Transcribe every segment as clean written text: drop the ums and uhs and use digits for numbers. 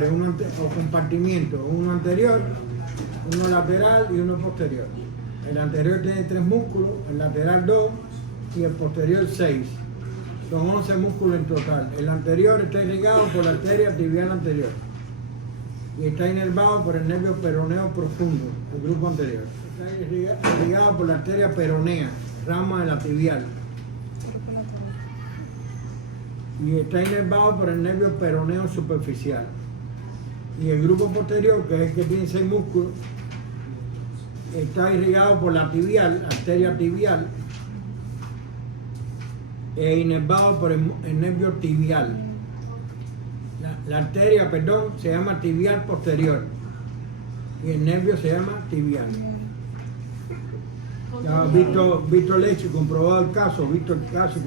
lugares, o compartimientos, uno anterior, uno lateral y uno posterior. El anterior tiene 3 músculos, el lateral 2 y el posterior 6. Son 11 músculos en total. El anterior está irrigado por la arteria tibial anterior y está inervado por el nervio peroneo profundo, el grupo anterior. Está irrigado por la arteria peronea, rama de la tibial. Y está inervado por el nervio peroneo superficial. Y el grupo posterior, que es el que tiene 6 músculos, está irrigado por la tibial, arteria tibial, e inervado por el nervio tibial. La arteria, perdón, se llama tibial posterior y el nervio se llama tibial. Ya has visto el hecho, comprobado el caso, visto el caso.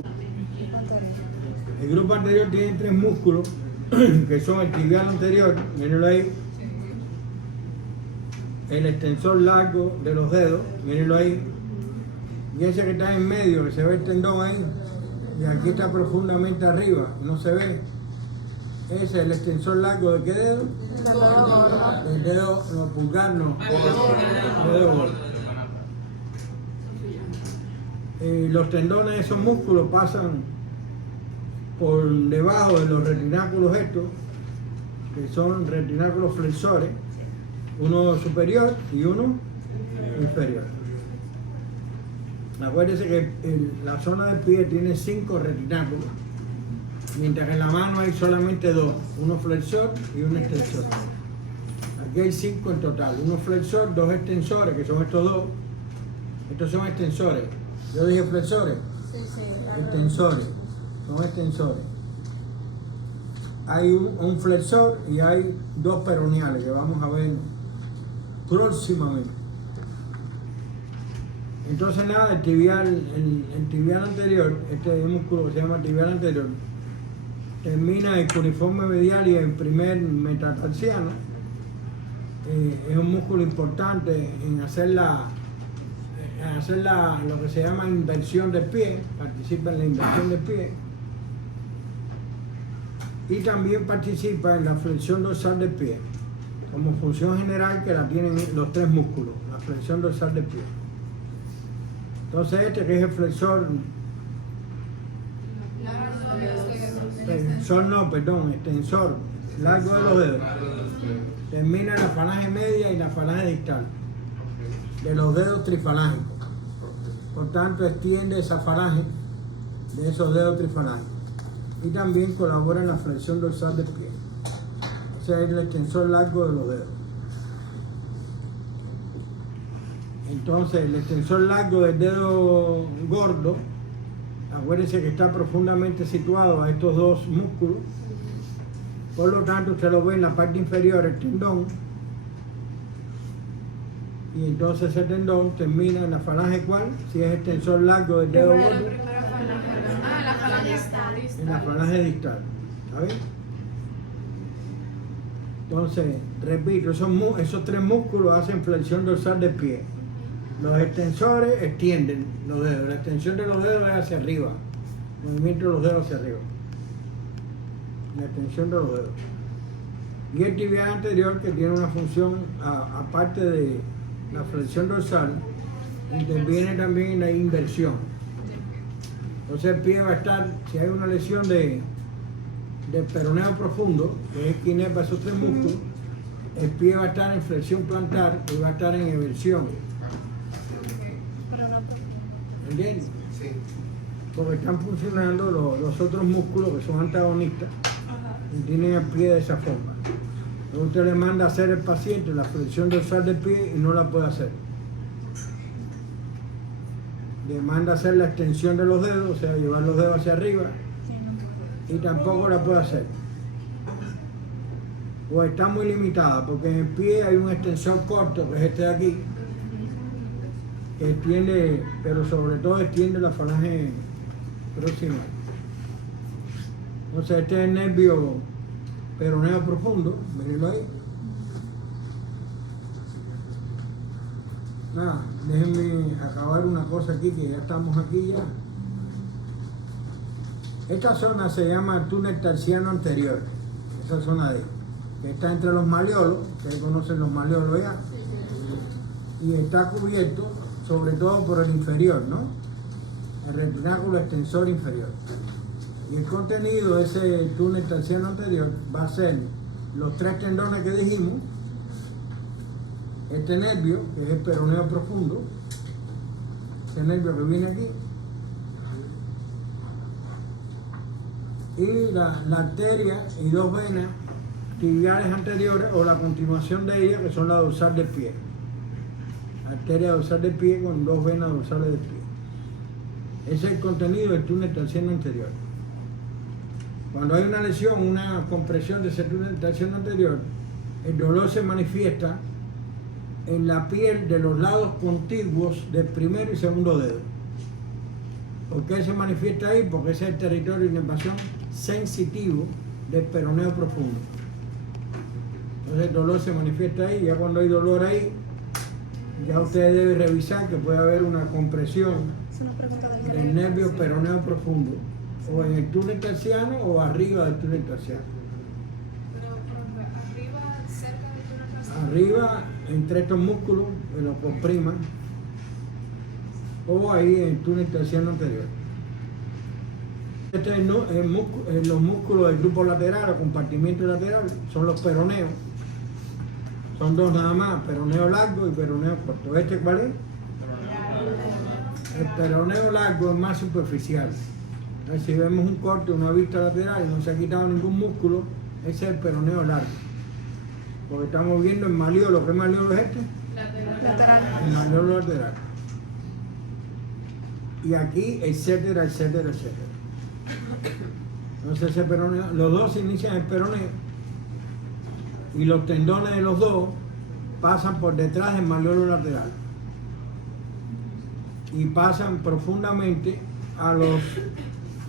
El grupo anterior tiene 3 músculos que son el tibial anterior, mírenlo ahí, el extensor largo de los dedos, mírenlo ahí, y ese que está en medio, que se ve el tendón ahí, y aquí está profundamente arriba, no se ve. Ese es el extensor largo de qué dedo? El dedo, no, pulgar no, el dedo gordo. Los tendones de esos músculos pasan por debajo de los retináculos estos, que son retináculos flexores, uno superior y uno inferior. Acuérdense que la zona del pie tiene 5 retináculos, mientras que en la mano hay solamente 2, uno flexor y uno extensor. Aquí hay 5 en total, uno flexor, 2 extensores, que son estos dos. Estos son extensores. Yo dije flexores, extensores, son extensores. Hay un flexor y hay 2 peroneales que vamos a ver próximamente. Entonces nada, el tibial anterior, este músculo que se llama tibial anterior, termina en cuneiforme medial y en primer metatarsiano. Es un músculo importante en hacer lo que se llama inversión del pie, participa en la inversión del pie. Y también participa en la flexión dorsal del pie, como función general que la tienen los 3 músculos, la flexión dorsal del pie. Entonces este que es el flexor, extensor, largo de los dedos, termina en la falange media y la falange distal de los dedos trifalángicos. Por tanto, extiende esa falange de esos dedos trifalángicos y también colabora en la flexión dorsal del pie. O sea, es el extensor largo de los dedos. Entonces, el extensor largo del dedo gordo, acuérdense que está profundamente situado a estos 2 músculos. Por lo tanto, usted lo ve en la parte inferior, el tendón. Y entonces ese tendón termina en la falange ¿cuál? Si es extensor largo del dedo gordo. La falange distal. En la falange distal. ¿Está bien? Entonces, repito, esos 3 músculos hacen flexión dorsal del pie. Los extensores extienden los dedos. La extensión de los dedos es hacia arriba. Movimiento de los dedos hacia arriba. La extensión de los dedos. Y el tibial anterior, que tiene una función, aparte de la flexión dorsal, interviene también en la inversión. Entonces el pie va a estar, si hay una lesión del peroneo profundo, que es que inerva esos 3 músculos, el pie va a estar en flexión plantar y va a estar en eversión. ¿Entiendes? Sí. Porque están funcionando los otros músculos que son antagonistas y tienen el pie de esa forma. Entonces usted le manda a hacer al paciente la flexión dorsal del pie y no la puede hacer. Le manda a hacer la extensión de los dedos, o sea, llevar los dedos hacia arriba, y tampoco la puede hacer. O está muy limitada, porque en el pie hay un extensor corto, que es este de aquí, que extiende, pero sobre todo extiende la falange proximal. Entonces este es el nervio peroneo profundo, mírenlo ahí. Nada, déjenme acabar una cosa aquí, que ya estamos aquí ya. Esta zona se llama túnel tarsiano anterior, esa zona de ahí. que está entre los malleolos, ustedes conocen los malleolos ya, y está cubierto sobre todo por el inferior, ¿no? El retináculo extensor inferior. Y el contenido de ese túnel terciano anterior va a ser los 3 tendones que dijimos, este nervio, que es el peroneo profundo, este nervio que viene aquí, y la arteria y 2 venas tibiales anteriores o la continuación de ellas, que son la dorsal del pie. Arteria dorsal del pie con 2 venas dorsales del pie. Ese es el contenido del túnel terciano anterior. Cuando hay una lesión, una compresión de ese túnel terciano anterior, el dolor se manifiesta en la piel de los lados contiguos del primer y segundo dedo. ¿Por qué se manifiesta ahí? Porque ese es el territorio de inervación sensitivo del peroneo profundo. Entonces el dolor se manifiesta ahí, ya cuando hay dolor ahí, ya ustedes deben revisar que puede haber una compresión del nervio peroneo profundo, o en el túnel terciano o arriba del túnel terciano. Pero arriba, cerca del túnel terciano. Arriba, entre estos músculos que los compriman, o ahí en el túnel terciano anterior. Este es los músculos del grupo lateral o compartimiento lateral, son los peroneos. Son 2 nada más, peroneo largo y peroneo corto. ¿Este cuál es? El peroneo largo es más superficial. Entonces, si vemos un corte, una vista lateral y no se ha quitado ningún músculo, ese es el peroneo largo. Porque estamos viendo el malleolo. ¿Qué malleolo es este? Lateral. El malleolo lateral. Y aquí, etcétera, etcétera, etcétera. Entonces ese peroneo, los dos se inician el peroneo y los tendones de los dos pasan por detrás del malleolo lateral y pasan profundamente a los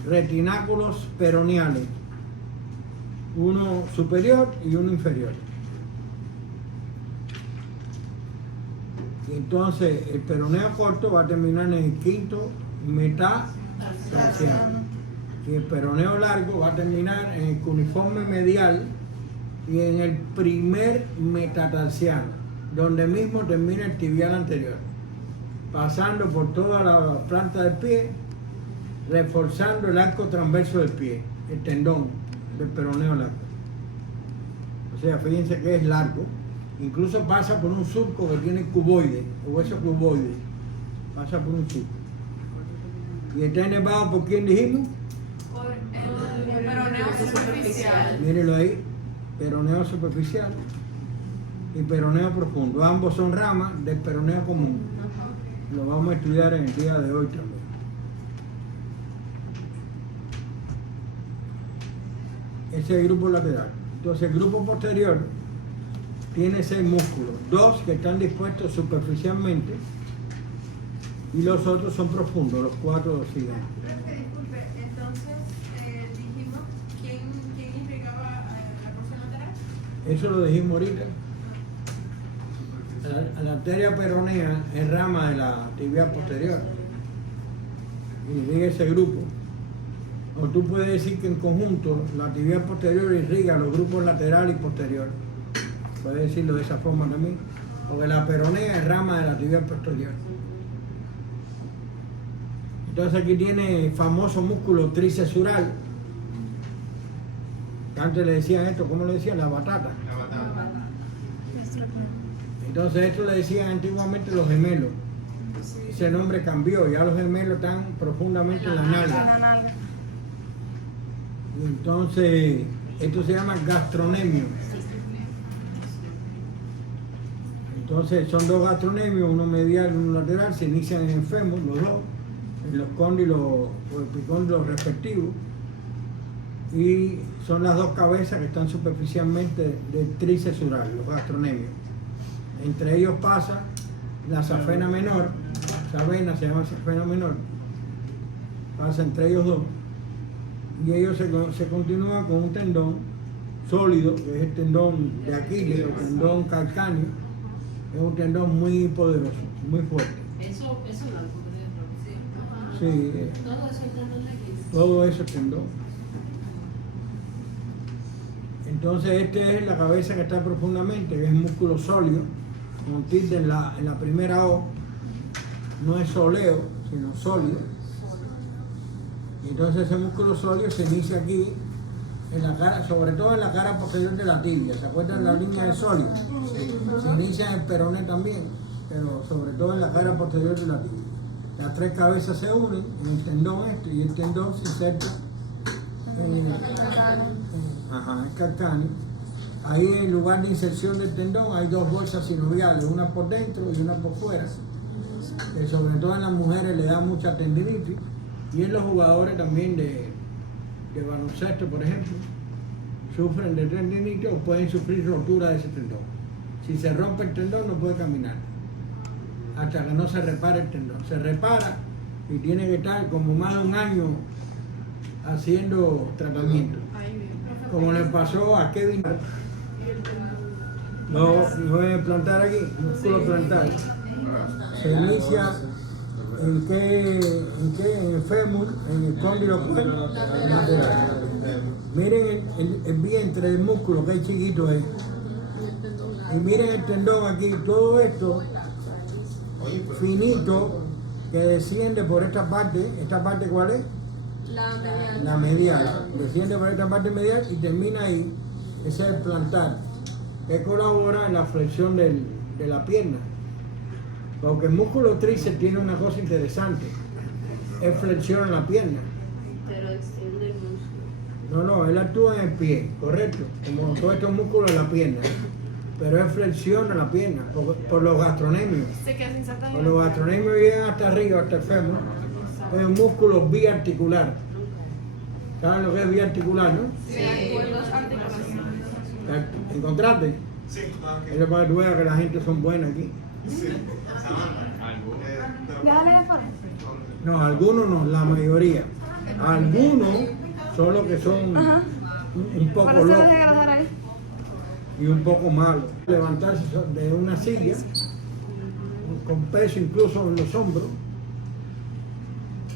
retináculos peroneales, uno superior y uno inferior. Y entonces el peroneo corto va a terminar en el quinto metatarsiano y el peroneo largo va a terminar en el cuneiforme medial y en el primer metatarsiano, donde mismo termina el tibial anterior, pasando por toda la planta del pie, reforzando el arco transverso del pie, el tendón del peroneo largo. O sea, fíjense que es largo, incluso pasa por un surco que tiene cuboide, el hueso cuboide, pasa por un surco. ¿Y está inervado por quién dijimos? Por el peroneo superficial. Mírenlo ahí, peroneo superficial y peroneo profundo. Ambos son ramas del peroneo común. Lo vamos a estudiar en el día de hoy también. Ese es el grupo lateral. Entonces el grupo posterior tiene 6 músculos, 2 que están dispuestos superficialmente y los otros son profundos, los 4 siguientes. Profe, disculpe, entonces dijimos quién irrigaba la porción lateral. Eso lo dijimos ahorita. La arteria peronea es rama de la tibial posterior y irriga ese grupo. O tú puedes decir que en conjunto la tibial posterior irriga los grupos lateral y posterior. Puedes decirlo de esa forma también. Porque la peronea es rama de la tibial posterior. Entonces aquí tiene el famoso músculo tricesural. Antes le decían esto, ¿cómo le decían? La batata. Entonces esto le decían antiguamente los gemelos. Ese nombre cambió, ya los gemelos están profundamente en la nalga. Y entonces esto se llama gastronemio. Entonces son 2 gastronemios, uno medial y uno lateral, se inician en el fémur, los dos, en los cóndilos o epicóndilos respectivos, y son las 2 cabezas que están superficialmente del tricesural, los gastronemios. Entre ellos pasa la safena menor, esa vena se llama safena menor, pasa entre ellos 2, y ellos se continúan con un tendón sólido, que es el tendón de Aquiles, el tendón calcáneo. Es un tendón muy poderoso, muy fuerte. Eso es algo que Sí, todo eso es tendón de Aquiles. todo eso es tendón. Entonces este es la cabeza que está profundamente, que es músculo sólido, con tilde en la primera O, no es soleo, sino sólido. Y entonces ese músculo sólido se inicia aquí, en la cara, sobre todo en la cara posterior de la tibia. ¿Se acuerdan la línea de sólido? Se inicia en el peroné también, pero sobre todo en la cara posterior de la tibia. Las tres cabezas se unen en el tendón este y el tendón se inserta en el calcáneo. Ahí en lugar de inserción del tendón hay dos bolsas sinoviales, una por dentro y una por fuera, que sobre todo en las mujeres le da mucha tendinitis, y en los jugadores también de baloncesto, por ejemplo, sufren de tendinitis o pueden sufrir rotura de ese tendón. Si se rompe el tendón no puede caminar hasta que no se repare el tendón. Se repara y tiene que estar como más de un año haciendo tratamiento, como le pasó a Kevin. Voy a plantar aquí, músculo plantar. Se inicia en el fémur, en el cóndilo lateral. Miren el vientre del músculo que es chiquito ahí. Y miren el tendón aquí, todo esto finito que desciende por esta parte ¿cuál es? La medial. Desciende por esta parte medial y termina ahí. Ese es el plantar, que colabora en la flexión de la pierna. Porque el músculo tríceps tiene una cosa interesante, es flexión en la pierna. Pero extiende el músculo. No, él actúa en el pie, correcto, como todos estos músculos en la pierna, pero es flexión en la pierna, por los gastronemios. Se queda sin saltar. Por los gastronemios llegan hasta arriba, hasta el fémur, es un músculo biarticular. ¿Saben lo que es biarticular, no? Sí, dos articulaciones. ¿Encontraste? Sí, Eso para que tú veas que la gente son buenas aquí. Déjale de fuera. No, algunos no, la mayoría. Algunos son los que son un poco Para hacerles locos dejar ahí. y un poco malos. Levantarse de una silla, con peso incluso en los hombros,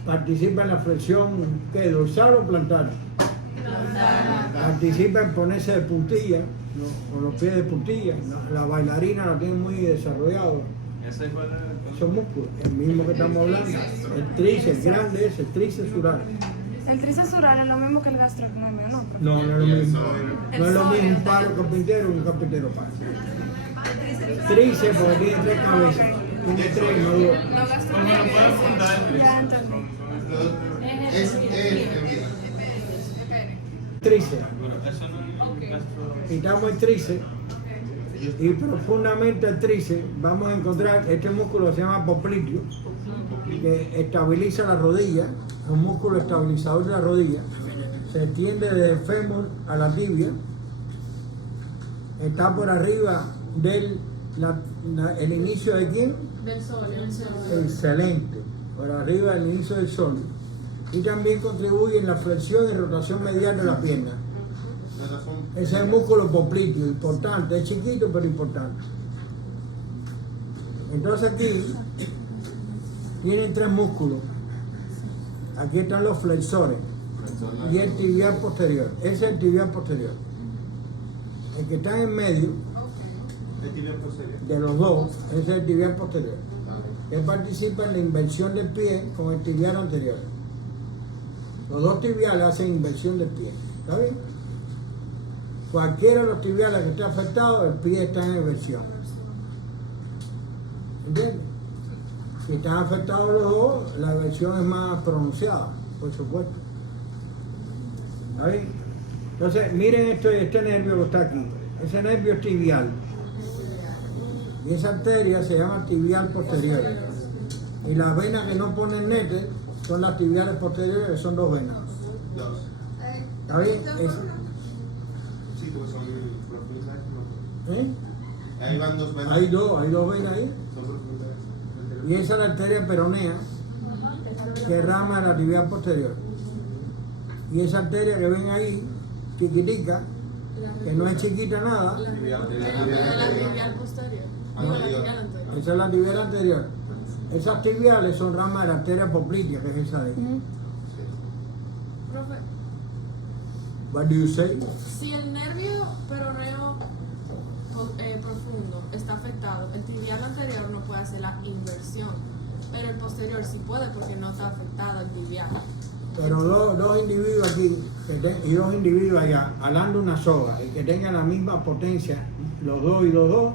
participa en la flexión, ¿qué? ¿Dorsal o plantar? Participa en ponerse de puntilla, con los pies de puntilla. La bailarina lo tiene muy desarrollado. Esos músculos, el mismo que estamos hablando. El tríceps grande es el tríceps sural. El tríceps sural es lo mismo que el gastrocnemio, ¿no? No, no es lo mismo. No es lo mismo un palo carpintero que un carpintero palo. Tríceps porque tiene tres cabezas. Tiene tres, no dos. No gastronomía. Ya entendí. Tríceps. Quitamos el tríceps y profundamente el tríceps vamos a encontrar este músculo que se llama popliteo, que estabiliza la rodilla, un músculo estabilizador de la rodilla, se extiende desde el fémur a la tibia, está por arriba del el inicio de quién? Del sol. Excelente, por arriba del inicio del sol, y también contribuye en la flexión y rotación medial de la pierna. Ese es el músculo popliteo, importante, es chiquito pero importante. Entonces aquí tienen tres músculos. Aquí están los flexores y el tibial posterior. Ese es el tibial posterior. El que está en medio de los dos, ese es el tibial posterior. Él participa en la inversión del pie con el tibial anterior. Los dos tibiales hacen inversión del pie. ¿Está bien? Cualquiera de los tibiales que esté afectado, el pie está en inversión. ¿Entiendes? Si están afectados los dos, la inversión es más pronunciada, por supuesto. ¿Está bien? Entonces, miren este nervio que está aquí. Ese nervio es tibial. Y esa arteria se llama tibial posterior. Y las venas que no ponen nete son las tibiales posteriores, que son dos venas. ¿Está bien? ¿Eh? Ahí van dos venas. Hay dos venas ahí. Son profundas. Y esa es la arteria peronea que rama la tibial posterior. Y esa arteria que ven ahí, chiquitica, que no es chiquita nada, La tibial posterior. esa es la tibial anterior. Esas tibiales son ramas de la arteria poplitea, que es esa de ahí. Profe, What do you say? Si el nervio peroneo profundo está afectado, el tibial anterior no puede hacer la inversión, pero el posterior sí puede porque no está afectado el tibial. Pero dos individuos aquí y dos individuos allá, alando una soga y que tengan la misma potencia, los dos y los dos,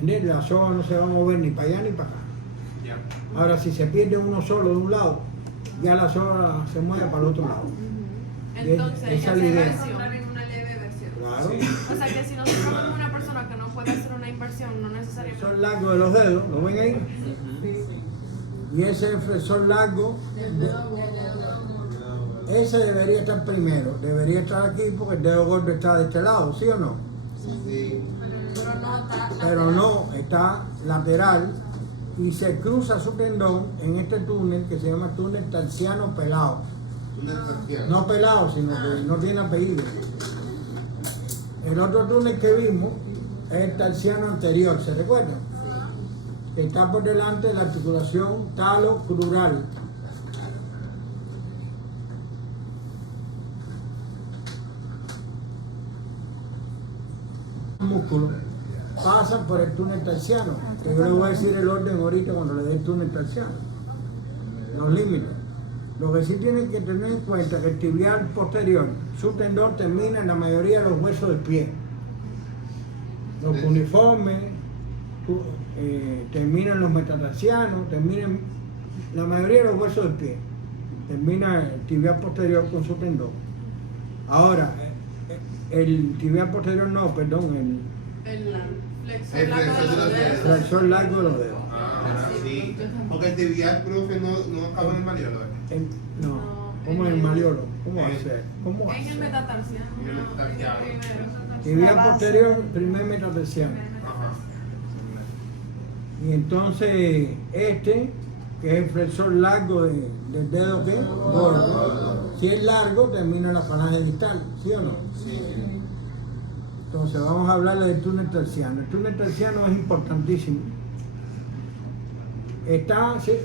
¿entiendes? La soga no se va a mover ni para allá ni para acá. Ahora, si se pierde uno solo de un lado, ya la soga se mueve para el otro lado. Entonces, Esa ella es la se va a idea. encontrar en una leve versión. Claro. O sea que si nosotros vemos una persona que no puede hacer una inversión, no necesariamente. El flexor largo de los dedos, ¿lo ven ahí? Y ese es el flexor largo. Ese debería estar primero, debería estar aquí porque el dedo gordo está de este lado, ¿sí o no? Sí. Pero no está. Pero no, está lateral y se cruza su tendón en este túnel que se llama túnel tarsiano pelado. No pelado, sino que no tiene apellido. El otro túnel que vimos es el tarsiano anterior, ¿se recuerdan? Que está por delante de la articulación talocrural. Músculos pasan por el túnel tarsiano, que yo le voy a decir el orden ahorita cuando le dé el túnel tarsiano, los límites. Lo que sí tienen que tener en cuenta es que el tibial posterior, su tendón termina en la mayoría de los huesos del pie. Los cuneiformes, terminan los metatarsianos, terminan la mayoría de los huesos del pie. Termina el tibial posterior con su tendón. Ahora, el tibial posterior no, perdón, El flexor El largo de flexor los de los dedos. el flexor largo de los dedos. Ah, sí. Porque el tibial, profe, no acaba en el mariolo. No, ¿cómo es el mariolo? ¿Cómo va a ser? ¿Cómo va a En el ser? metatarsiano. En el metatarsiano. Primero. Tibial posterior, primer metatarsiano. Ajá. Y entonces este, que es el flexor largo del dedo que gordo, si es largo termina en la falange distal, ¿sí o no? Sí. Entonces vamos a hablar del túnel terciano. El túnel terciano es importantísimo.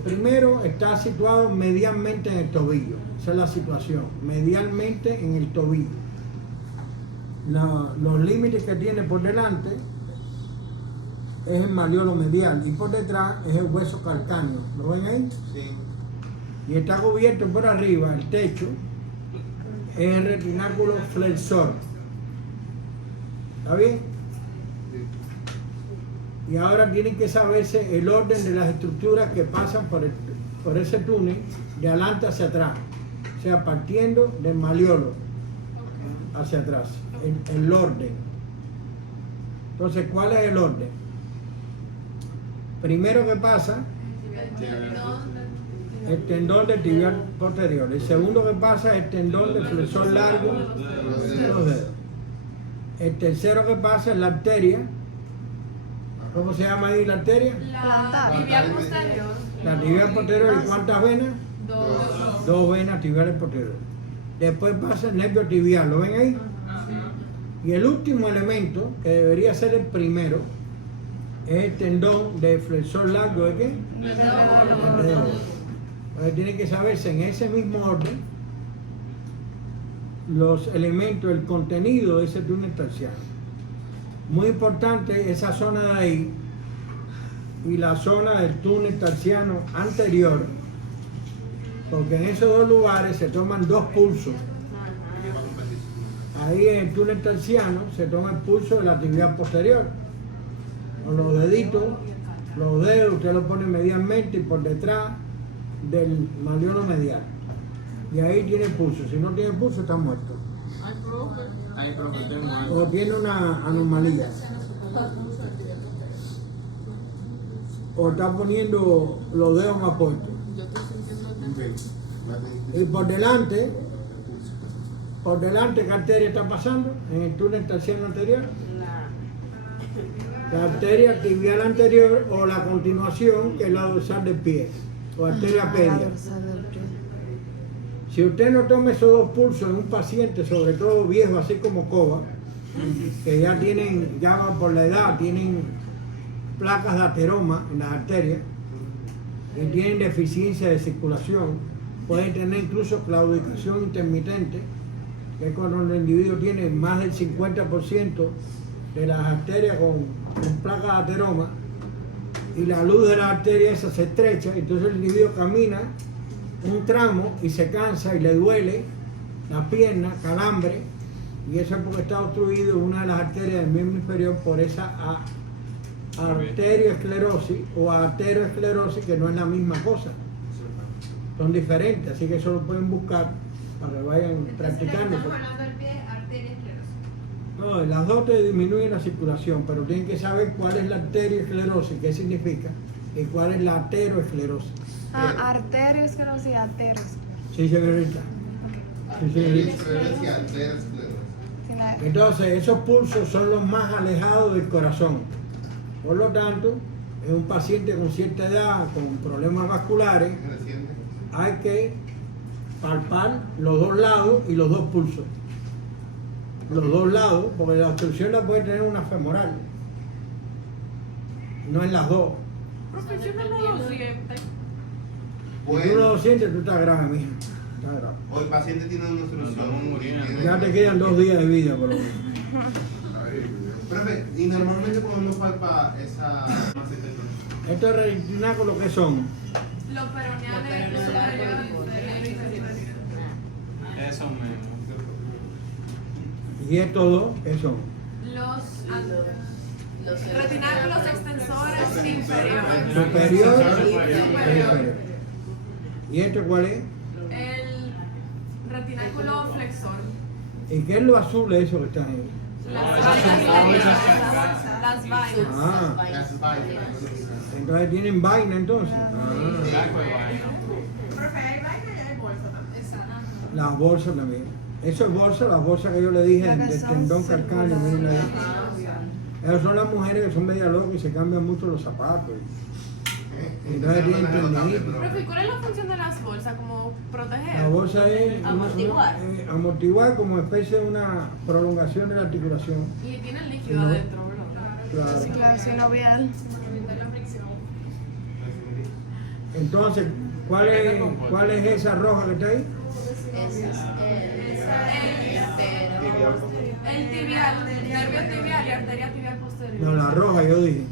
Primero está situado medialmente en el tobillo, esa es la situación, medialmente en el tobillo. Los límites que tiene por delante es el malleolo medial y por detrás es el hueso calcáneo, ¿lo ven ahí? Sí. Y está cubierto por arriba, el techo, es el retináculo flexor. ¿Está bien? Y ahora tienen que saberse el orden de las estructuras que pasan por ese túnel de adelante hacia atrás, o sea, partiendo del malleolo hacia atrás, el orden. Entonces, ¿cuál es el orden? Primero que pasa, el tendón del tibial posterior. El segundo que pasa es el tendón del flexor largo de los dedos. El tercero que pasa es la arteria. ¿Cómo se llama ahí la arteria? La tibial posterior. La tibial posterior. ¿Y cuántas venas? Dos. Dos venas tibiales posteriores. Después pasa el nervio tibial, ¿lo ven ahí? Y el último elemento, que debería ser el primero, es el tendón del flexor largo de qué? El dedo El gordo. dedo. Entonces tiene que saberse en ese mismo orden los elementos, el contenido de ese túnel terciano. Muy importante esa zona de ahí y la zona del túnel terciano anterior, porque en esos dos lugares se toman dos pulsos. Ahí en el túnel terciano se toma el pulso de la tibial posterior. Con los deditos, los dedos, usted los pone medialmente y por detrás del malleolo medial. Y ahí tiene pulso. Si no tiene pulso, está muerto. Ay, profe, tengo algo. O tiene una anomalía. O está poniendo los dedos más puestos. Y por delante, ¿qué arteria está pasando? En el túnel terciano anterior. La arteria tibial anterior o la continuación, que es la dorsal del pie, o arteria pedia. Si usted no toma esos dos pulsos en un paciente, sobre todo viejo, así como Coba, que ya van por la edad, tienen placas de ateroma en las arterias, y tienen deficiencia de circulación, pueden tener incluso claudicación intermitente, que es cuando el individuo tiene más del 50% de las arterias con placas de ateroma, y la luz de la arteria esa se estrecha, entonces el individuo camina un tramo y se cansa y le duele la pierna, calambre, y eso es porque está obstruido una de las arterias del miembro inferior por esa arterioesclerosis o ateroesclerosis, que no es la misma cosa, son diferentes, así que eso lo pueden buscar para que vayan Entonces, practicando. estamos hablando del pie, arteria esclerosis. No, las dos te disminuyen la circulación, pero tienen que saber cuál es la arterioesclerosis, qué significa, y cuál es la ateroesclerosis. Arteriosclerosis, aterosclerosis. Sí, señorita. Sí, señorita. Arteriosclerosis y aterosclerosis. Sí, la- Entonces, esos pulsos son los más alejados del corazón. Por lo tanto, en un paciente con cierta edad, con problemas vasculares, Reciente. hay que palpar los dos lados y los dos pulsos. Los dos lados, porque la obstrucción la puede tener una femoral. No en las dos. Profesional no lo siente. Si tú no Bueno, lo sientes, tú estás grave, mija. Estás grave. o el paciente tiene una obstrucción. Tiene- Ya te quedan 2 días de vida, por lo menos. Profe, y normalmente cuando uno palpa esa Estos retináculos, ¿qué son? Los peroneales, los superiores, Eso mismo. Y estos dos, ¿qué son? los retináculos extensores inferiores. Superior y Superior. inferior. ¿Y este cuál es? El retináculo flexor. ¿Y qué es lo azul de eso que está ahí? Las esas vainas son interiores. bolsas. Las vainas. Ah, las vainas. entonces tienen vaina entonces. Ah, Saco de vaina. Profe, hay vaina y hay bolsa también. Exacto. las bolsas también. Eso es bolsa, las bolsas que yo le dije La que del son tendón calcáneo. Miren ahí. Ah, Esas son las mujeres que son media locas y se cambian mucho los zapatos. Entonces tienen tendinitis. Profe, ¿cuál es la función de las bolsas? ¿Como proteger? La bolsa es Amortiguar. amortiguar como especie de una prolongación de la articulación. Y tiene el líquido No. adentro, ¿verdad? Claro. Circulación bien. de la fricción. Entonces, ¿cuál es esa roja que está ahí? Ese es El tibial, nervio tibial y arteria tibial posterior. No, la roja yo dije.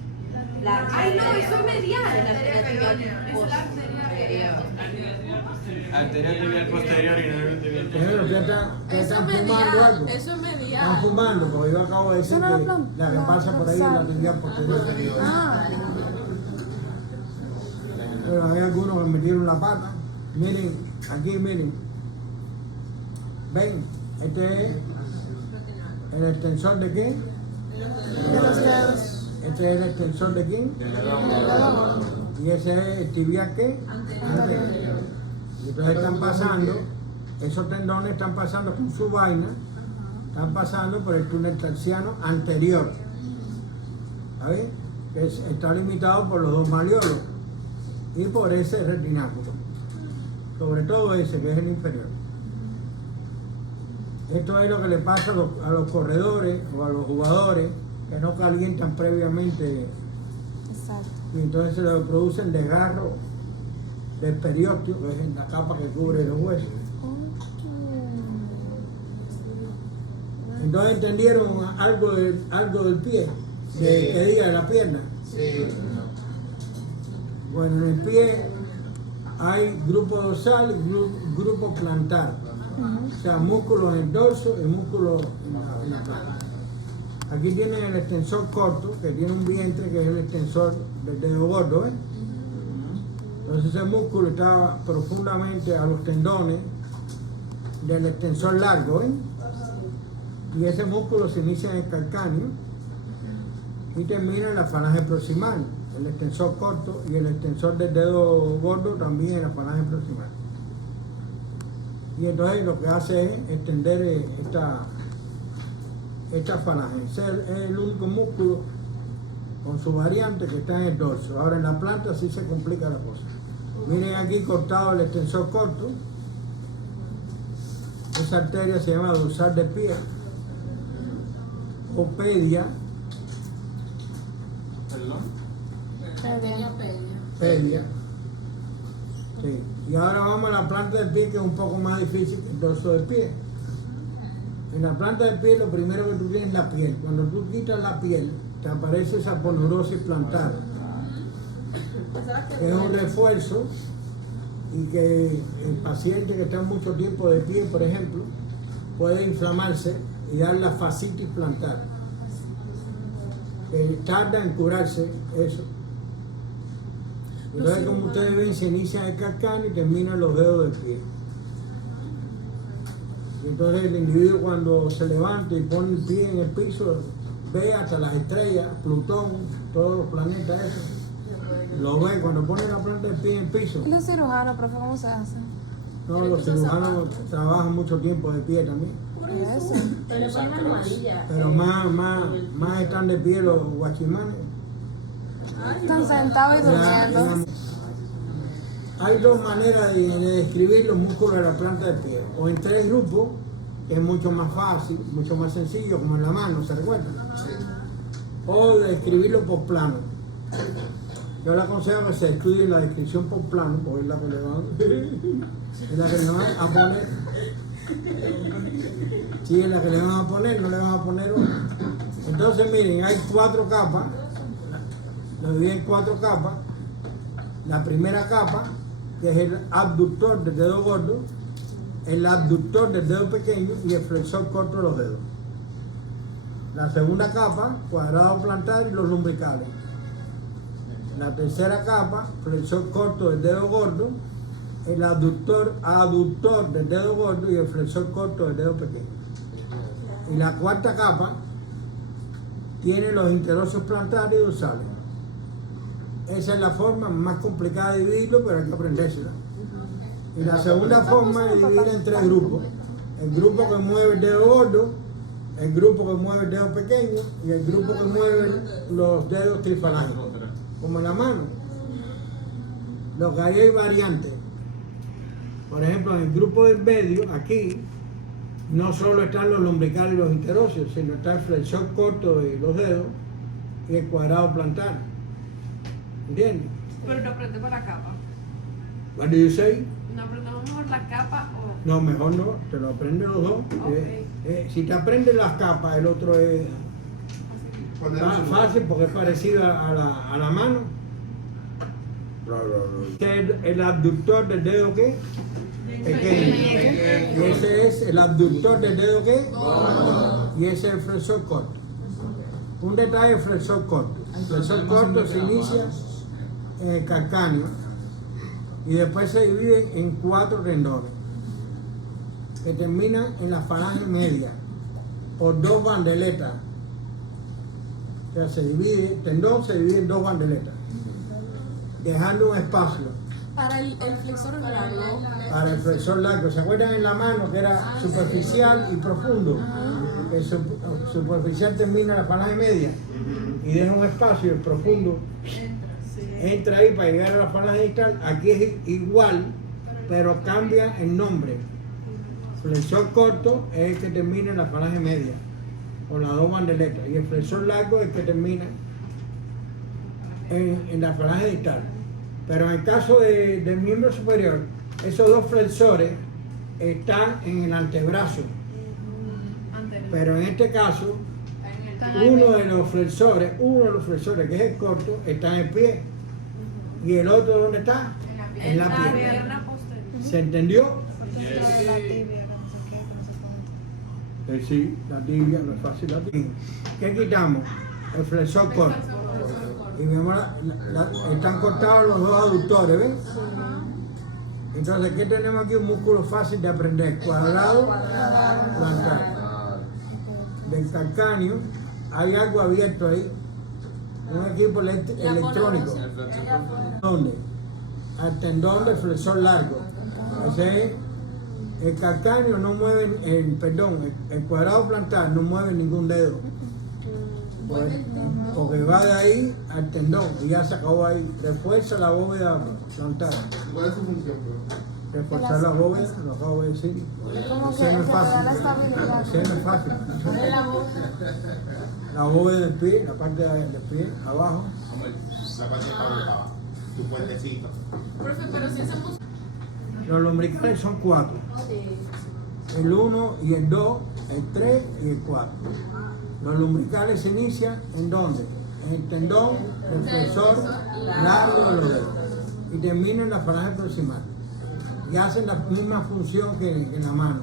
Ay, no, eso es medial. La Arteria arteria peronea. Es la arteria Arteria tibial posterior y nervio tibial Pero posterior. ustedes están fumando algo. Eso es Están medial. fumando, porque yo acabo de decir Eso no que lo la que pasa por ahí es la tibial posterior. Ah, Pero hay algunos que metieron la pata. Miren, aquí miren. Ven, este es el extensor de qué? de los dedos. Este es el extensor de quién? Y ese es el tibial qué? Anterior. Y entonces están pasando, esos tendones están pasando con su vaina, están pasando por el túnel terciano anterior. ¿Sabes? Está limitado por los dos malleolos y por ese retináculo. Sobre todo ese, que es el inferior. Esto es lo que le pasa a los corredores o a los jugadores que no calientan previamente, Exacto. y entonces se le producen desgarro del periósteo, que es la capa que cubre los huesos. Entonces entendieron algo del pie, que diga de la pierna. Sí. Bueno, en el pie hay grupo dorsal y grupo plantar. O sea, músculos en el dorso y músculos en la planta. Aquí tienen el extensor corto, que tiene un vientre, que es el extensor del dedo gordo, ¿eh? Entonces ese músculo está profundamente a los tendones del extensor largo, ¿eh? Y ese músculo se inicia en el calcáneo y termina en la falange proximal, el extensor corto, y el extensor del dedo gordo también en la falange proximal. Y entonces lo que hace es extender esta falange. Ese es el único músculo con su variante que está en el dorso. Ahora en la planta sí se complica la cosa. Miren aquí cortado el extensor corto. Esa arteria se llama dorsal del pie o pedia. ¿Perdón? Pedia. Sí. Y ahora vamos a la planta del pie, que es un poco más difícil que el dorso del pie. En la planta del pie lo primero que tú tienes es la piel. Cuando tú quitas la piel, te aparece esa aponeurosis plantar, que es un refuerzo y que el paciente que está mucho tiempo de pie, por ejemplo, puede inflamarse y dar la fascitis plantar. Tarda en curarse eso. Entonces, como ustedes ven, se inicia el calcáneo y terminan los dedos del pie. Y entonces el individuo cuando se levanta y pone el pie en el piso, ve hasta las estrellas, Plutón, todos los planetas, eso. Lo ve cuando pone la planta del pie en el piso. ¿Y los cirujanos, profe, cómo se hace? No, los cirujanos trabajan mucho tiempo de pie también. Por eso. Pero son almohadillas. Pero más están de pie los guachimanes. Están sentados y durmiendo. Hay dos maneras de describir los músculos de la planta del pie. O en 3 grupos, que es mucho más fácil, mucho más sencillo, como en la mano, ¿se recuerdan? O de describirlo por plano. Yo le aconsejo que se estudie la descripción por plano, porque es la que le van a poner. Sí, es la que le van a poner, no le van a poner una. Entonces, miren, hay 4 capas. Lo dividen en 4 capas. La primera capa, que es el abductor del dedo gordo, el abductor del dedo pequeño y el flexor corto de los dedos. La segunda capa, cuadrado plantar y los lumbricales. La tercera capa, flexor corto del dedo gordo, el aductor del dedo gordo y el flexor corto del dedo pequeño. Y la cuarta capa tiene los interosseos plantares y dorsales. Esa es la forma más complicada de dividirlo, pero hay que aprendérsela. Y la segunda forma es dividir en 3 grupos. El grupo que mueve el dedo gordo, el grupo que mueve el dedo pequeño y el grupo que mueve los dedos trifalángicos, como en la mano. Lo que hay variantes. Por ejemplo, en el grupo del medio, aquí, no solo están los lumbricales y los interóseos, sino está el flexor corto de los dedos y el cuadrado plantar. ¿Entiendes? Pero no aprendemos la capa. What do you say? No aprendemos mejor la capa o. No, mejor no, te lo aprendes los dos. Ok. Si te aprendes las capas, el otro es fácil porque es parecido a la mano. El abductor del dedo ¿qué? Pequeño. Y ese es el abductor del dedo ¿qué? Y ese es el flexor corto. Un detalle, flexor corto. El flexor corto se inicia en el calcáneo y después se divide en 4 tendones que terminan en la falange media por 2 bandeletas. O sea, el tendón se divide en 2 bandeletas, dejando un espacio Para el flexor largo. para el flexor largo. ¿Se acuerdan en la mano que era superficial y profundo? El superficial termina en la falange media y deja un espacio, el profundo entra ahí para llegar a la falange distal. Aquí es igual, pero cambia el nombre. Flexor corto es el que termina en la falange media, con las 2 bandeletas, y el flexor largo es el que termina en la falange distal. Pero en el caso del miembro superior, esos 2 flexores están en el antebrazo. Pero en este caso, uno de los flexores, que es el corto, está en el pie. ¿Y el otro dónde está? En la pierna. Pierna posterior. ¿Se entendió? Sí, la tibia, no es fácil la tibia. ¿Qué quitamos? El flexor corto. Y vemos están cortados los 2 aductores, ¿ven? Entonces, ¿qué tenemos aquí? Un músculo fácil de aprender. Cuadrado, plantar. Del calcáneo hay algo abierto ahí, un equipo electrónico. ¿Dónde? Al tendón del flexor largo. Ese es, el calcáneo no mueve, el cuadrado plantar no mueve ningún dedo. Porque va de ahí al tendón y ya se acabó ahí. Refuerza la bóveda plantar. ¿Cuál es su función, bro? Reforzar la bóveda, lo acabo de decir. Como que Eso no es se da la fácil. estabilidad. Eso no es fácil. La bóveda del pie, la parte del pie, abajo. Como la parte de abajo, tu puentecito. Profe, pero si hacemos. Los lumbricales son 4. el 1 y el 2, el 3 y el 4. Los lumbricales se inician ¿en dónde? En el tendón, el flexor largo de los dedos. Y terminan en la falange proximal. Y hacen la misma función que en la mano.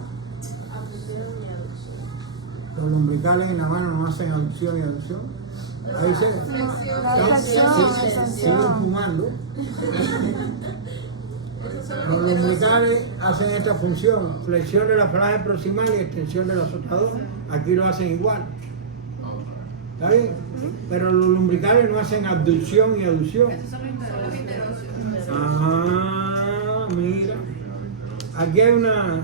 Los lumbricales en la mano no hacen aducción y aducción. Ahí se siguen fumando. Los lumbricales hacen esta función, flexión de la falange proximal y extensión del azotador. Aquí lo hacen igual. ¿Está bien? Pero los lumbricales no hacen abducción y aducción. Esos son los interóseos. Ah, mira. Aquí hay una...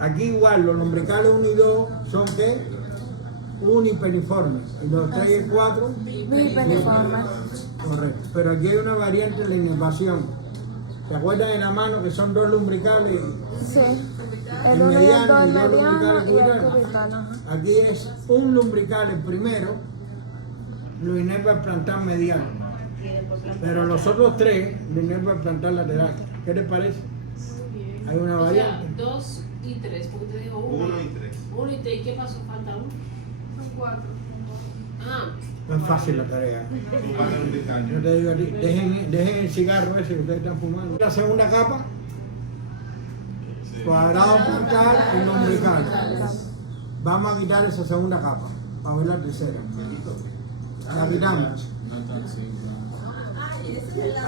Aquí igual, los lumbricales 1 y 2 son ¿qué? Unipeniformes. Y los 3 y el 4 Bipeniformes. correcto. Pero aquí hay una variante de la inervación. ¿Se acuerdan de la mano que son 2 lumbricales? Sí. El 1 y el 2, el mediano y el cubitales? cubital. Ajá. Aquí es un lumbrical el primero, lo inerva el plantar mediano. Pero los otros 3 lo inerva el plantar lateral. ¿Qué les parece? Hay una O sea, variante. 2 y 3, porque te digo 1. 1 y 3. 1 y 3, ¿y qué pasó? Falta 1. Son 4. Ah, No es fácil la tarea. Tu padre es un británico. Yo te digo a ti, dejen el cigarro ese que ustedes están fumando. La segunda capa, cuadrado plantar y lumbrical. Vamos a quitar esa segunda capa para ver la tercera. La quitamos.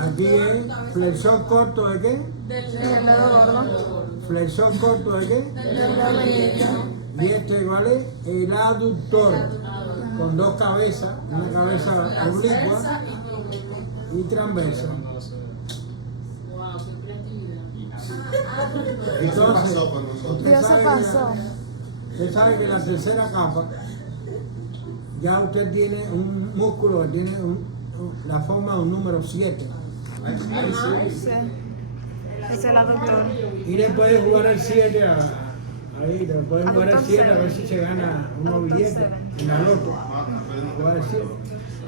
Aquí es flexor corto de qué? El dedo gordo. Flexor corto de qué? El dedo meñique. Y este vale el aductor con 2 cabezas, una cabeza oblicua y transversa. wow, qué creatividad. Eso pasó con nosotros. usted Dios se sabe pasó. Usted sabe que la tercera capa ya usted tiene un músculo que tiene la forma de un número 7. Sí. Es el aductor. Y le puede jugar el 7 ahí, le puede jugar el 7 a ver si se gana unos billetes en la loto. Jugar el 7.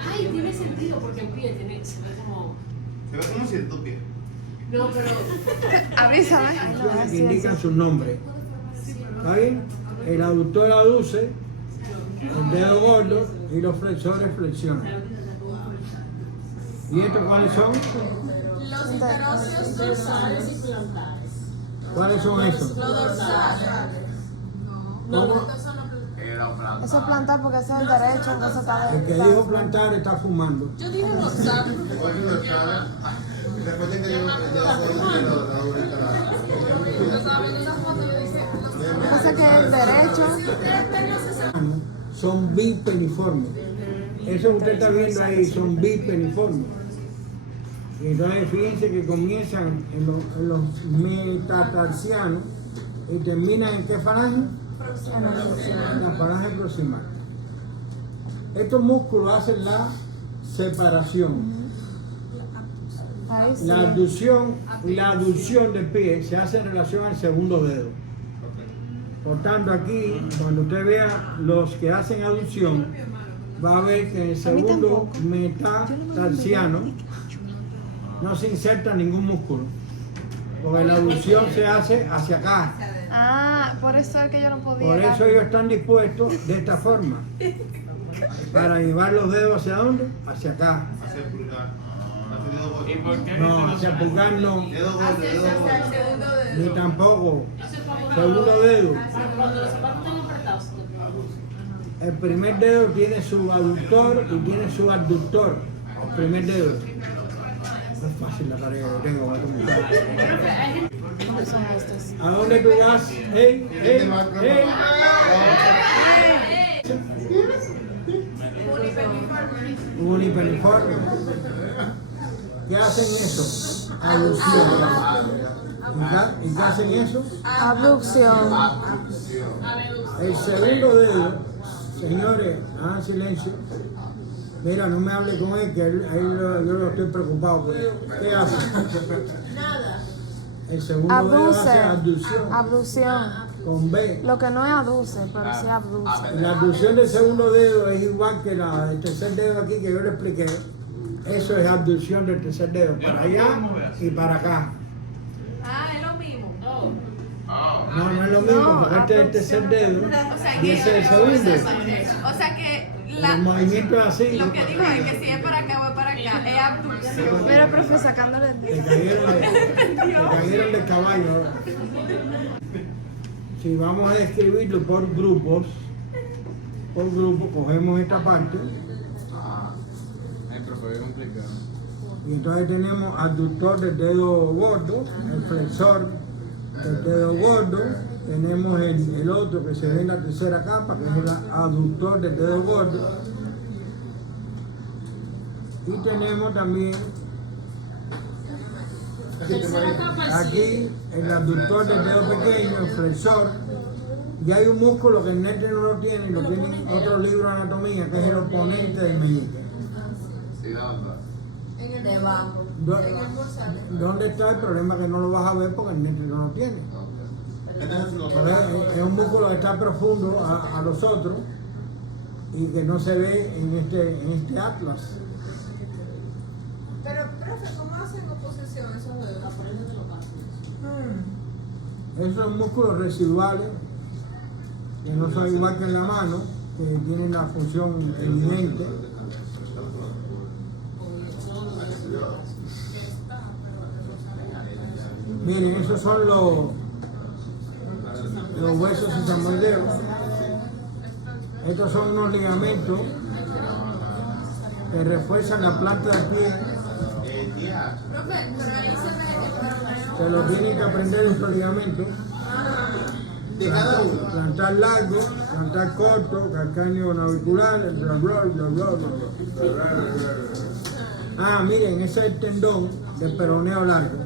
Ay, tiene sentido porque el pie tiene, se ve como... Se ve como si tu pie. No, pero... Avísame. Que indican su nombre. ¿Está bien? El aductor aduce, el dedo gordo y los flexores flexionan. ¿Y estos cuáles son? Los interóseos dorsales y plantares. ¿Cuáles son esos? Los dorsales. ¿Cómo? Eso es plantar porque ese es el derecho, entonces está El que dijo plantar está fumando. Yo dije dorsal. Recuerden que yo no Pasa que el derecho. Son bipeniformes. Eso que usted está viendo ahí son bipeniformes. Y entonces fíjense que comienzan en los metatarsianos y terminan en qué falange? En la falange proximal. Estos músculos hacen la separación. Ahí sí. La abducción y la aducción del pie se hace en relación al segundo dedo. Por tanto, aquí, cuando usted vea los que hacen aducción, va a ver que en el segundo metatarsiano no se inserta ningún músculo, porque la aducción se hace hacia acá. Ah, por eso es que yo no podía. Por eso ellos están dispuestos de esta forma, para llevar los dedos hacia dónde, hacia acá. hacia el pulgar. Hacia el dedo gordo. ¿Y por qué? No, hacia el pulgar no, Dedo gordo, dedo Hacia el gordo. segundo ni dedo. tampoco. Eso es para Segundo dedo. cuando los zapatos están apretados. El primer dedo tiene su aductor y tiene su abductor. El primer dedo. No es fácil la tarea que tengo para comunicar. ¿Cuáles son estos? ¿A dónde tú vas? ¡Ey! ¡Ey! ¡Ey! Unipeniforme. ¿Qué hacen eso? Aducción. ¿Y qué hacen eso? Abducción. El segundo dedo, señores, hagan silencio. Mira, no me hable con él, que yo lo estoy preocupado. ¿Qué hace? Nada. El segundo dedo hace Abduce. abducción Abducción. con B. Lo que no es aduce, pero sí abduce. La abducción del segundo dedo es igual que la del tercer dedo aquí que yo le expliqué. Eso es abducción del tercer dedo, para allá y para acá. Ah, es lo mismo. Oh. No, no es lo mismo, porque este es el tercer dedo O sea, y ese es el segundo. O sea que El movimiento es así. lo que digo es que si es para acá o para acá, es abducción. Mira, profe, sacándole el Te cayeron de caballo ahora. Si vamos a describirlo por grupo, cogemos esta parte Ay, profe, es complicado. y entonces tenemos abductor del dedo gordo, el flexor del dedo gordo, tenemos el otro que se ve en la tercera capa, que es el abductor del dedo gordo, y tenemos también aquí el abductor del dedo pequeño, el flexor, y hay un músculo que el nete no lo tiene, y lo tiene en otro libro de anatomía, que es el oponente del meñique. debajo. ¿Dónde está el problema? Que no lo vas a ver porque el nete no lo tiene. Es un músculo que está profundo a los otros y que no se ve en este atlas. Pero, profe, ¿cómo hacen oposición esos dedos? Esos son músculos residuales que no son igual que en la mano, que tienen la función evidente. Miren, esos son los huesos sisamoideos. Estos son unos ligamentos que refuerzan la planta del pie. Profe, pero ahí se ve el peroneo. Se lo tienen que aprender estos ligamentos. De cada uno. Plantar largo, plantar corto, calcáneo navicular, bla bla bla bla bla. Ah, miren, ese es el tendón del peroneo largo.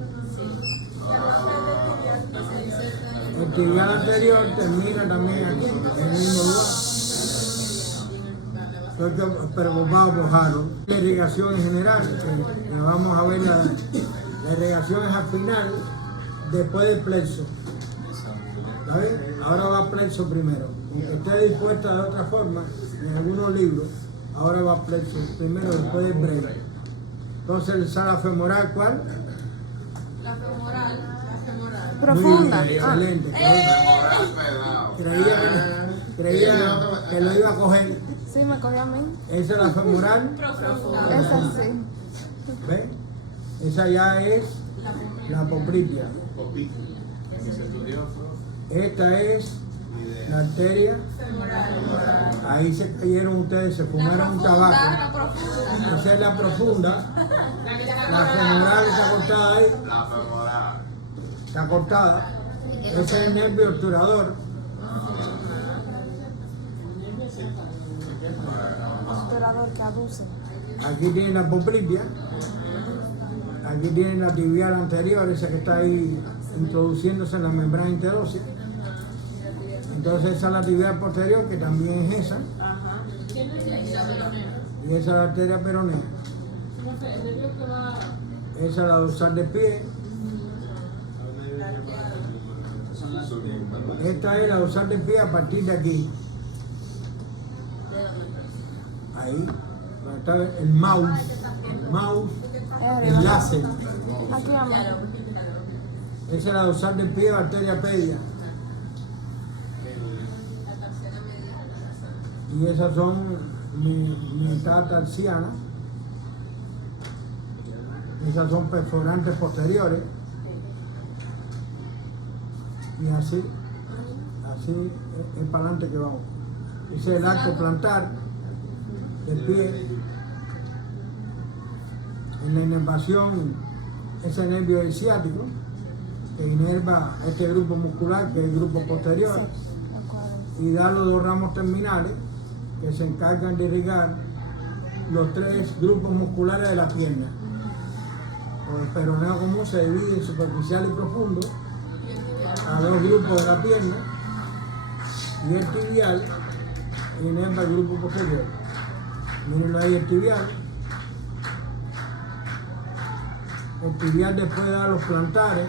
El tibial anterior termina también aquí, en el mismo lugar. Estoy preocupado por Harold. La irrigación en general, que vamos a ver la irrigación es al final, después del plexo. ¿Está bien? Ahora va plexo primero. Aunque esté dispuesta de otra forma, en algunos libros, ahora va plexo primero, después del breve. Entonces el sala femoral, ¿cuál? La femoral. Profunda. Muy bien, excelente. Creía que lo iba a coger. Sí, me cogió a mí. Esa es la femoral. Esa sí. ¿Ves? Esa ya es la poplitea. ¿Qué se estudió, profe? Esta es la arteria. Ahí se cayeron ustedes, se fumaron un tabaco. La profunda. Esa es la profunda. La femoral está cortada ahí. Está cortada. Ese es el nervio obturador. Obturador que aduce. Aquí tienen la poplitea. Aquí tienen la tibial anterior, esa que está ahí introduciéndose en la membrana interósea. Entonces esa es la tibial posterior, que también es esa. Y esa es la arteria peronea. Esa es la dorsal del pie. Esta es la dorsal del pie a partir de aquí. Ahí. Está el mouse. El láser. Aquí, amor. Esa es la dorsal del pie, la arteria pedia. Y esas son metatarsianas. Esas son perforantes posteriores. Y así es para adelante que vamos. Ese es el arco plantar del pie. En la inervación, ese nervio ciático que inerva este grupo muscular, que es el grupo posterior, y da los dos ramos terminales que se encargan de irrigar los tres grupos musculares de la pierna. El peroneo común se divide en superficial y profundo a dos grupos de la pierna, y el tibial inerva el grupo posterior. Mírenlo ahí, el tibial. El tibial después da los plantares,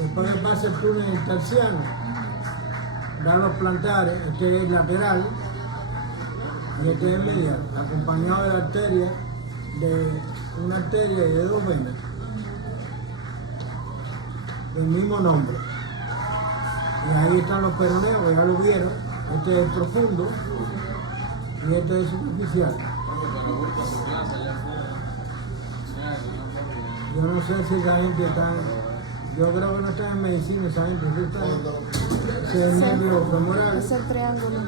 después pasa el túnel intertarsiano, da los plantares, este es el lateral y este es el medial, acompañado de la arteria, de una arteria y de dos venas del mismo nombre. Y ahí están los peroneos, que ya lo vieron. Este es profundo y este es superficial. Yo no sé si esa gente está... Yo creo que no está en medicina esa gente. Ese es el nervio femoral. Es el triángulo.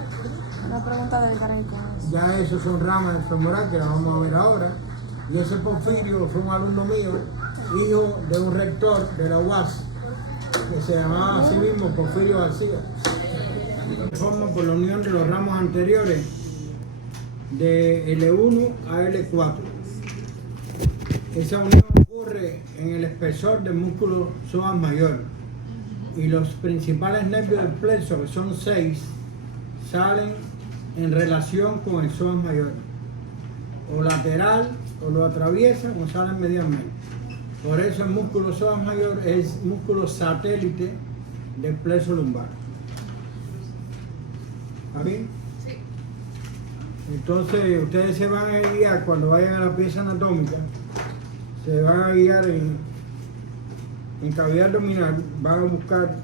Una pregunta del Gareco. Ya esos son ramas del femoral que la vamos a ver ahora. Y ese Porfirio fue un alumno mío, hijo de un rector de la UAS, que se llamaba a sí mismo Porfirio García. Forma por la unión de los ramos anteriores de L1 a L4. Esa unión ocurre en el espesor del músculo psoas mayor. Y los principales nervios del plexo, que son 6, salen en relación con el psoas mayor. O lateral, o lo atraviesan, o salen medialmente. Por eso el músculo psoas mayor es músculo satélite del plexo lumbar. ¿Está bien? Sí. Entonces ustedes se van a guiar cuando vayan a la pieza anatómica, se van a guiar en cavidad abdominal, van a buscar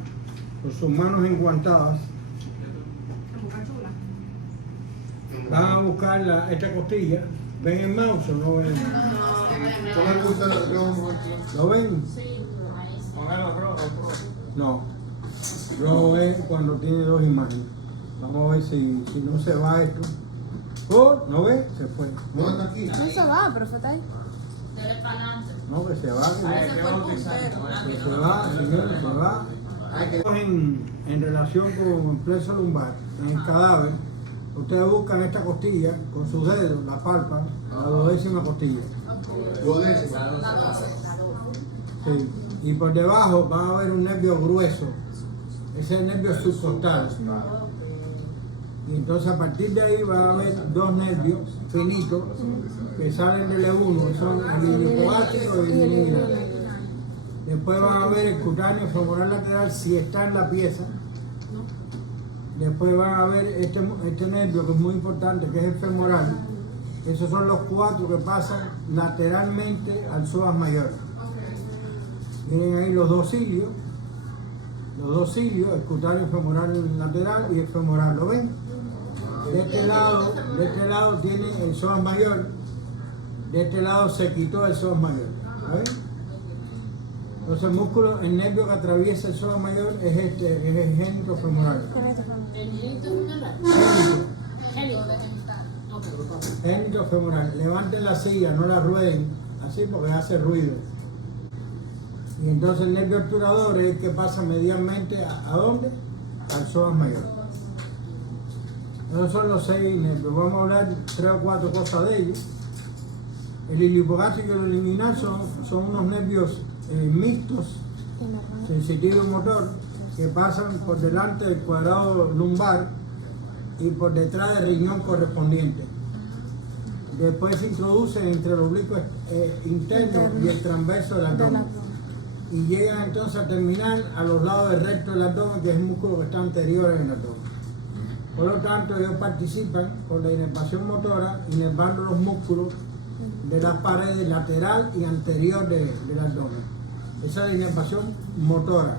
con sus manos enguantadas, En Boca Chula. van a buscar esta costilla. ¿Ven el mouse o no ven? ¿Cómo le gusta ¿Lo ven? Póngalo rojo. No. Rojo es cuando tiene dos imágenes. Vamos a ver si no se va esto. Oh, ¿no ves? Se fue. No, está aquí. No se va, profe, está ahí. No, que se va. Ese fue el puntero. Que se va, señores, se va. En relación con el plexo lumbar, en el cadáver, ustedes buscan esta costilla con sus dedos, la palpa, la 12ª costilla. 12. Sí. Y por debajo van a ver un nervio grueso. Ese es el nervio subcostal. Y entonces a partir de ahí va a haber dos nervios finitos que salen del E1, que son el ilioplástico y el inguinal. Después van a ver el cutáneo femoral lateral si está en la pieza. Después van a ver este nervio que es muy importante, que es el femoral. Esos son los 4 que pasan lateralmente al psoas mayor. Miren ahí los dos cilios, el cutáneo femoral lateral y el femoral, ¿lo ven? De este lado tiene el psoas mayor, de este lado se quitó el psoas mayor, ¿lo ven? Entonces el músculo, el nervio que atraviesa el psoas mayor es este, es el génito femoral. El génito femoral. Génito femoral. Levanten la silla, no la rueden, así porque hace ruido. Y entonces el nervio obturador es el que pasa medialmente ¿a dónde? Al psoas mayor. Esos son los 6 nervios. Vamos a hablar 3 o 4 cosas de ellos. El ilioplástico y el inguinal son unos nervios mixtos, sensitivo y motor, que pasan por delante del cuadrado lumbar y por detrás del riñón correspondiente. Después se introducen entre el oblicuo interno y el transverso del abdomen. Y llegan entonces a terminar a los lados del recto del abdomen, que es el músculo que está anterior en el abdomen. Por lo tanto, ellos participan con la inervación motora, inervando los músculos de las paredes lateral y anterior del abdomen. Esa es la inervación motora.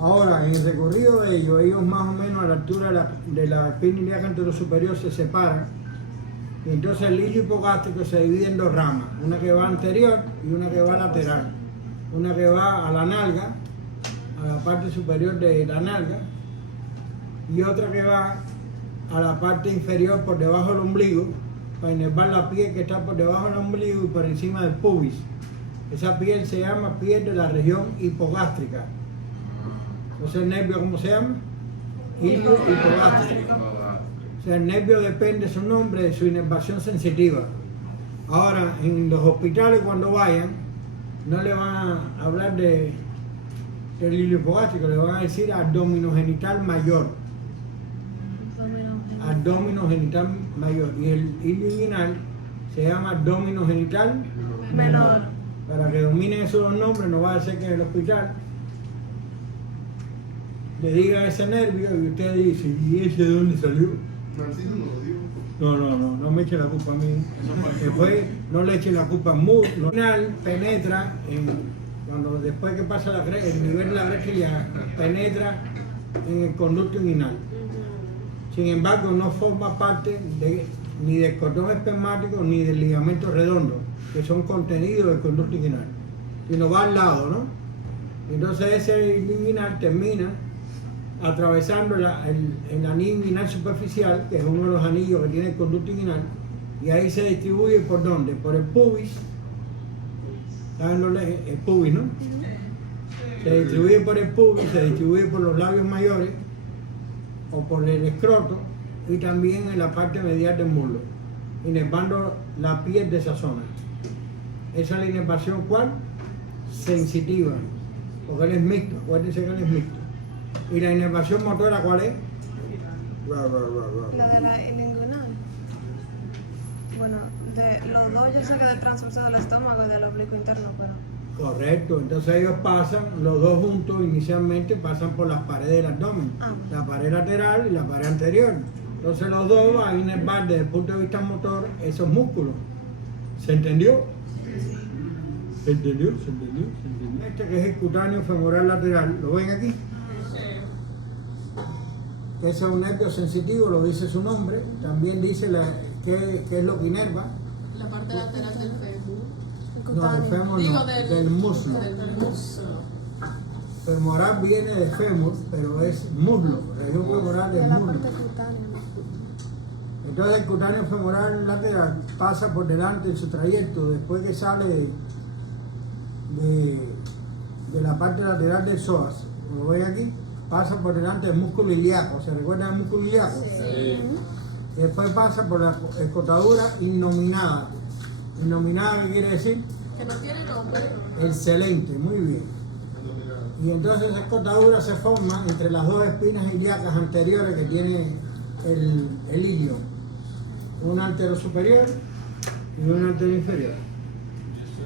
Ahora, en el recorrido de ellos más o menos a la altura de la espina ilíaca anterosuperior se separan. Y entonces el hilio hipogástrico se divide en 2 ramas, una que va anterior y una que va lateral. Una que va a la nalga, a la parte superior de la nalga, y otra que va a la parte inferior por debajo del ombligo, para inervar la piel que está por debajo del ombligo y por encima del pubis. Esa piel se llama piel de la región hipogástrica. Entonces el nervio, ¿cómo se llama? Hilio hipogástrico. O sea, el nervio depende de su nombre, de su inervación sensitiva. Ahora, en los hospitales cuando vayan, no le van a hablar del hilio hipogástrico, le van a decir abdominogenital mayor. Abdominogenital mayor. Y el hilio inguinal se llama abdominogenital menor. Para que dominen esos 2 nombres, no va a ser que en el hospital le digan ese nervio y usted dice, ¿y ese de dónde salió? Narciso no lo digo. No me eche la culpa a mí. Después no le eche la culpa al músculo. Al final penetra cuando después que pasa el nivel de la bráquila penetra en el conducto inguinal. Sin embargo, no forma parte ni del cordón espermático ni del ligamento redondo, que son contenidos del conducto inguinal, sino va al lado, ¿no? Entonces ese inguinal termina atravesando el anillo inguinal superficial, que es uno de los anillos que tiene el conducto inguinal, y ahí se distribuye por ¿dónde? Por el pubis. ¿Saben el pubis, no? Se distribuye por el pubis, se distribuye por los labios mayores o por el escroto y también en la parte medial del muslo, inervando la piel de esa zona. Esa es la inervación, ¿cuál? Sensitiva, porque él es mixto, acuérdense que él es mixto. ¿Y la inervación motora cuál es? La de la inguinal. Bueno, de los dos yo sé que del transverso del estómago y del oblicuo interno, pero... Correcto, entonces ellos pasan, los dos juntos inicialmente pasan por las paredes del abdomen, la pared lateral y la pared anterior. Entonces los dos van a inervar desde el punto de vista motor esos músculos. ¿Se entendió? ¿Se entendió? ¿Se entendió? ¿Se entendió? Este que es el cutáneo femoral lateral, ¿lo ven aquí? Que ese es un nervio sensitivo, lo dice su nombre, también dice qué es lo que inerva. La parte lateral del fémur. No, del fémur Digo, no, del muslo. Del muslo. Femoral viene de fémur, pero es muslo, región femoral es muslo. Entonces el cutáneo femoral lateral pasa por delante en su trayecto, después que sale de la parte lateral del psoas, como lo ven aquí, pasa por delante del músculo ilíaco. ¿Se recuerdan del músculo ilíaco? Sí. Y después pasa por la escotadura innominada. ¿Innominada qué quiere decir? Que no tiene nombre. Excelente, muy bien. Y entonces esa escotadura se forma entre las dos espinas ilíacas anteriores que tiene el ilio. Una anterior superior y una anterior inferior.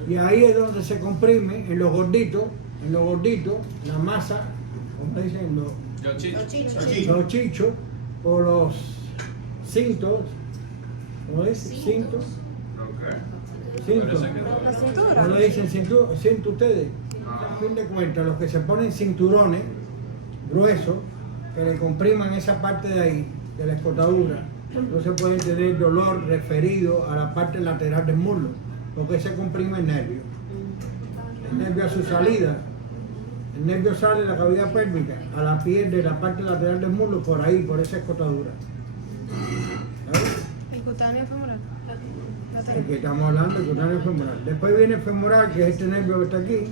Y ahí es donde se comprime en los gorditos, la masa, como dicen los chichos, o los cintos, ¿cómo dicen? Cintos. Cintos. La cintura. ¿No lo dicen cinto ustedes? A fin de cuentas, los que se ponen cinturones gruesos, que le compriman esa parte de ahí, de la escotadura, no se puede tener dolor referido a la parte lateral del muslo, porque se comprime el nervio. El nervio a su salida, el nervio sale de la cavidad pélvica a la piel de la parte lateral del muslo, por ahí, por esa escotadura. ¿Sabes? El cutáneo femoral. El que estamos hablando, el cutáneo femoral. Después viene el femoral, que es este nervio que está aquí,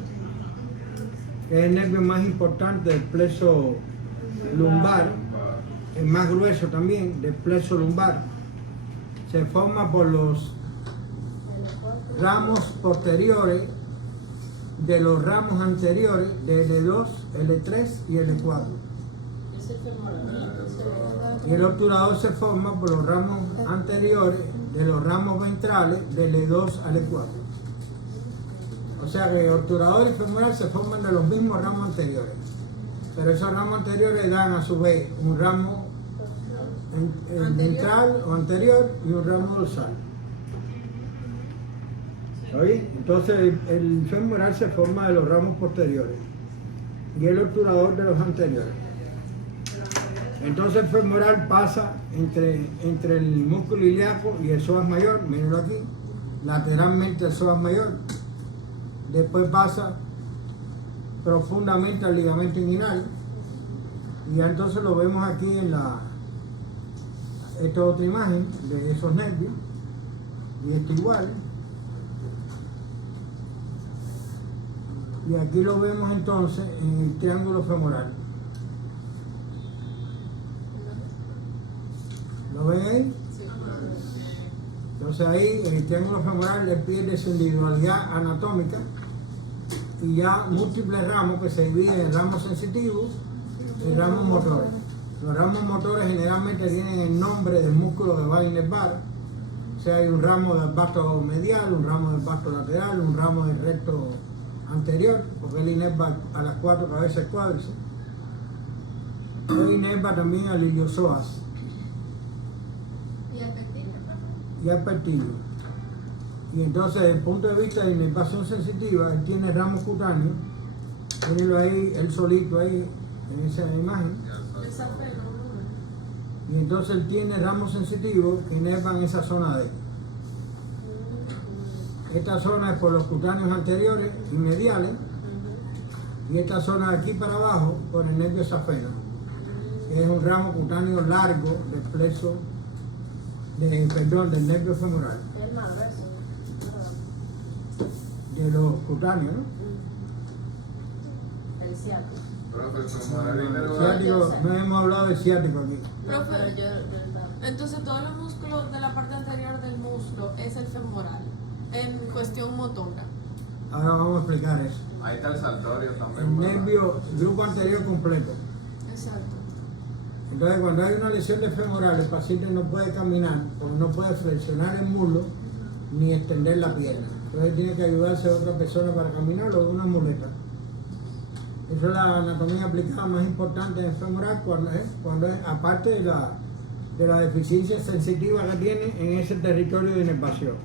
que es el nervio más importante del plexo lumbar, el más grueso también del plexo lumbar. Se forma por los ramos posteriores de los ramos anteriores de L2, L3 y L4. Es el femoral. Y el obturador se forma por los ramos anteriores de los ramos ventrales de L2 a L4. O sea que obturador y femoral se forman de los mismos ramos anteriores. Pero esos ramos anteriores dan a su vez un ramo ventral o anterior y un ramo dorsal. ¿Oye? Entonces el femoral se forma de los ramos posteriores y el obturador de los anteriores. Entonces el femoral pasa entre el músculo ilíaco y el psoas mayor, mírenlo aquí, lateralmente el psoas mayor. Después pasa profundamente al ligamento inguinal y ya entonces lo vemos aquí en esta es otra imagen de esos nervios y esto igual. Y aquí lo vemos entonces en el triángulo femoral. ¿Lo ven ahí? Entonces ahí en el triángulo femoral le pierde su individualidad anatómica y ya múltiples ramos que se dividen en ramos sensitivos y ramos motores. Los ramos motores generalmente tienen el nombre del músculo que va a inervar. O sea, hay un ramo del vasto medial, un ramo del vasto lateral, un ramo del recto anterior, porque él inerva a las 4 cabezas cuádriceps. Él inerva también al iliosoas y al pectíleo. Y entonces, desde el punto de vista de inervación sensitiva, él tiene ramos cutáneos, mírenlo ahí, él solito ahí, en esa imagen. El safeno, ¿no? Y entonces él tiene ramos sensitivos que inervan esa zona D. Esta zona es por los cutáneos anteriores y mediales, y esta zona de aquí para abajo por el nervio safeno. Es un ramo cutáneo largo del plexo, del nervio femoral, El malverso. de los cutáneos, ¿no? El ciático. Profe, el femoral Ciático, no hemos hablado de ciático aquí. Profe, Pero yo entonces todos los músculos de la parte anterior del muslo es el femoral, en cuestión motora. Ahora vamos a explicar eso. Ahí está el saltorio también. El ¿verdad? nervio, grupo anterior completo. Exacto. Entonces, cuando hay una lesión de femoral, el paciente no puede caminar, porque no puede flexionar el muslo ni extender la pierna. Entonces, tiene que ayudarse a otra persona para caminar o de una muleta. Esa es la anatomía aplicada más importante en el femoral, cuando es aparte de la deficiencia sensitiva que tiene en ese territorio de inervación.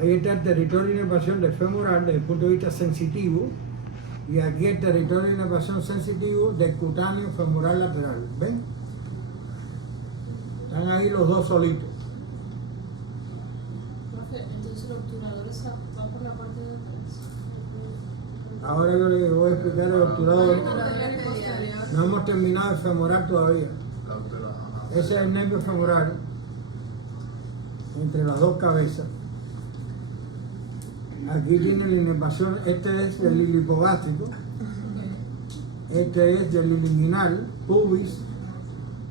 Ahí está el territorio de inervación del femoral desde el punto de vista sensitivo, y aquí el territorio de inervación sensitivo del cutáneo femoral lateral. ¿Ven? Están ahí los dos solitos. Profe, entonces el obturador va por la parte de atrás. Ahora yo les voy a explicar el obturador. Anterior y posterior. No hemos terminado el femoral todavía. La doctora, ajá. Ese es el nervio femoral entre las dos cabezas. Aquí tiene la inervación, este es del hilo hipogástrico, este es del hilo inguinal, pubis,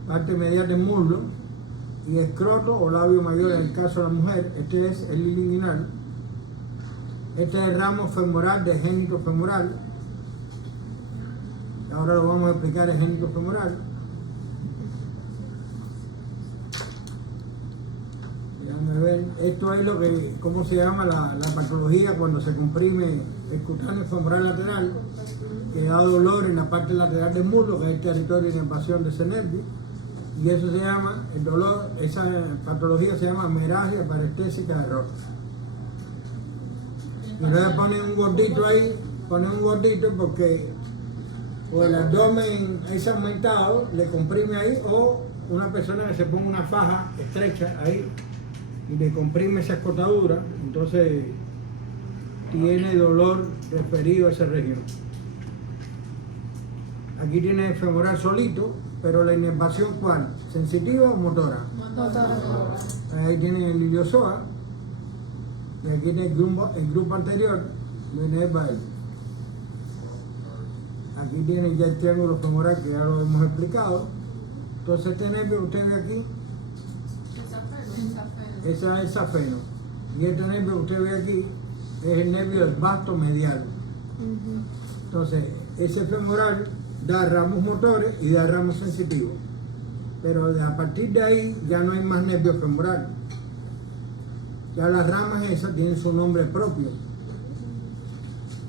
parte medial del muslo, y escroto o labio mayor en el caso de la mujer, este es el hilo inguinal. Este es el ramo femoral del génito femoral. Ahora lo vamos a explicar el génito femoral. Déjame ver. Esto es lo que, ¿cómo se llama la patología cuando se comprime el cutáneo femoral lateral? Que da dolor en la parte lateral del muslo, que es el territorio de inervación de ese nervio. Y eso se llama, el dolor, esa patología se llama hemorragia parestésica de Roth. Y luego ponen un gordito ahí, porque o el abdomen es aumentado, le comprime ahí, o una persona que se ponga una faja estrecha ahí y le comprime esa escotadura, entonces tiene dolor referido a esa región. Aquí tiene el femoral solito, pero la inervación ¿cuál? ¿Sensitiva o motora? Ahí tiene el iliozoa, y aquí tiene el grupo anterior, lo inerva él. Aquí tiene ya el triángulo femoral que ya lo hemos explicado. Entonces este nervio que usted ve aquí, ese es el safeno. Y este nervio que usted ve aquí es el nervio del vasto medial. Entonces, ese femoral da ramos motores y da ramos sensitivos. Pero a partir de ahí ya no hay más nervio femoral. Ya las ramas esas tienen su nombre propio.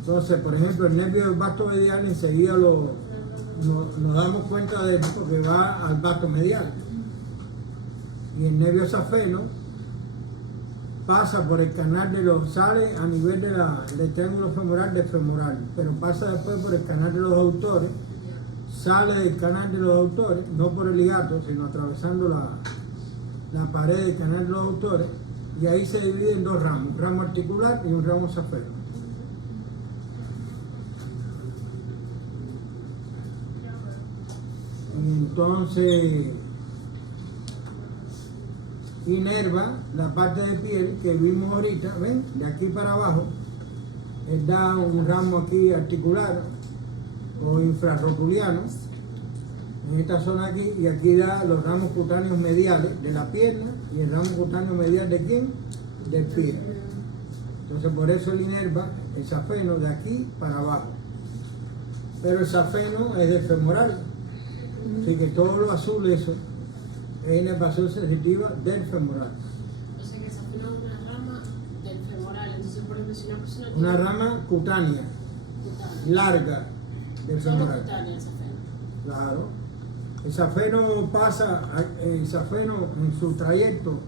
Entonces, por ejemplo, el nervio del vasto medial enseguida nos damos cuenta de esto porque va al vasto medial. Y el nervio safeno pasa por el canal de los, sale a nivel del triángulo femoral del femoral, pero pasa después por el canal de los autores, sale del canal de los autores, no por el hiato, sino atravesando la pared del canal de los autores, y ahí se divide en dos ramos, un ramo articular y un ramo safeno. Y entonces inerva la parte de piel que vimos ahorita, ¿ven? De aquí para abajo, él da un ramo aquí articular o infrarrotuliano, en esta zona aquí, y aquí da los ramos cutáneos mediales de la pierna y el ramo cutáneo medial de ¿quién? Del pie. Entonces por eso él inerva el safeno de aquí para abajo. Pero el safeno es del femoral, así que todo lo azul eso es inervación sensitiva del femoral. O sea que esa fue una rama del femoral. Entonces, por ejemplo, si una persona tiene Una rama cutánea, cutánea, larga del solo femoral. cutánea esa fena. Claro. El safeno pasa, el safeno en su trayecto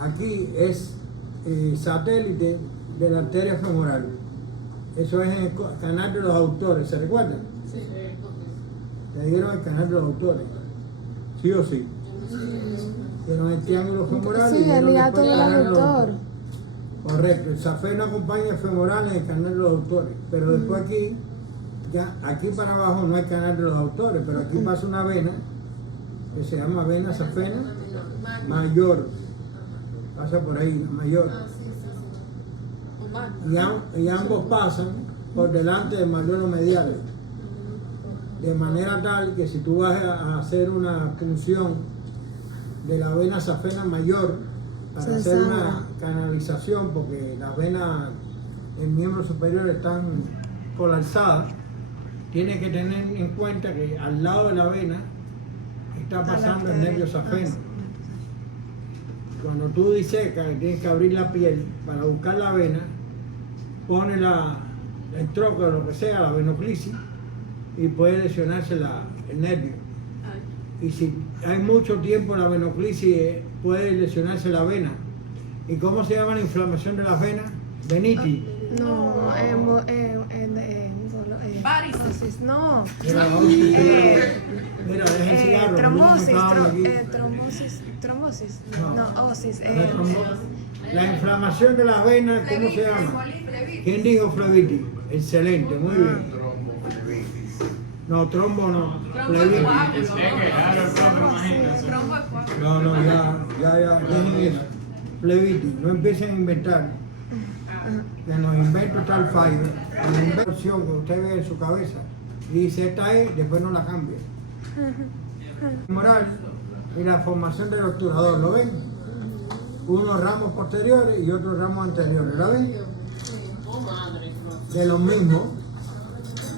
aquí es satélite de la arteria femoral. Eso es en el canal de los autores, ¿se recuerdan? Sí. Le dieron el canal de los autores, sí o sí. Dieron el triángulo femoral y Sí, dieron el hiato después del el canal de los aductor. Correcto, el safeno acompaña el femoral en el canal de los autores, pero después aquí, ya aquí para abajo no hay canal de los autores, pero aquí pasa una vena que se llama vena safena mayor, pasa por ahí, la mayor, y ambos pasan por delante del malleolo medial, de manera tal que si tú vas a hacer una punción de la vena safena mayor para Se hacer sangra. una canalización, porque las venas en miembro superior están colapsadas, tienes que tener en cuenta que al lado de la vena está pasando el nervio safeno. Cuando tú disecas y tienes que abrir la piel para buscar la vena, pone el trócaro, lo que sea, la venoclisis, y puede lesionarse el nervio. Y si hay mucho tiempo en la venoclisis, puede lesionarse la vena. ¿Y cómo se llama la inflamación de las venas? Venitis. No, Varices. no. Mira, mira, deja el cigarro. Trombosis, no me acabo aquí. trombosis, No. no, osis, La inflamación de las venas, ¿cómo se llama? Flebitis. ¿Quién dijo flebitis? Excelente, muy bien. No, trombo no. Flebitis. Es que claro, el trombo, imagínate. Trombo es coágulo. No, ya, dejen eso. Flebitis, no empiecen a inventar. Que en los inventos está el fallo. En la inversión que usted ve en su cabeza y dice esta es, después no la cambia. Moral y la formación del obturador, ¿lo ven? Unos ramos posteriores y otros ramos anteriores, ¿lo ven? Oh, madre. De los mismos.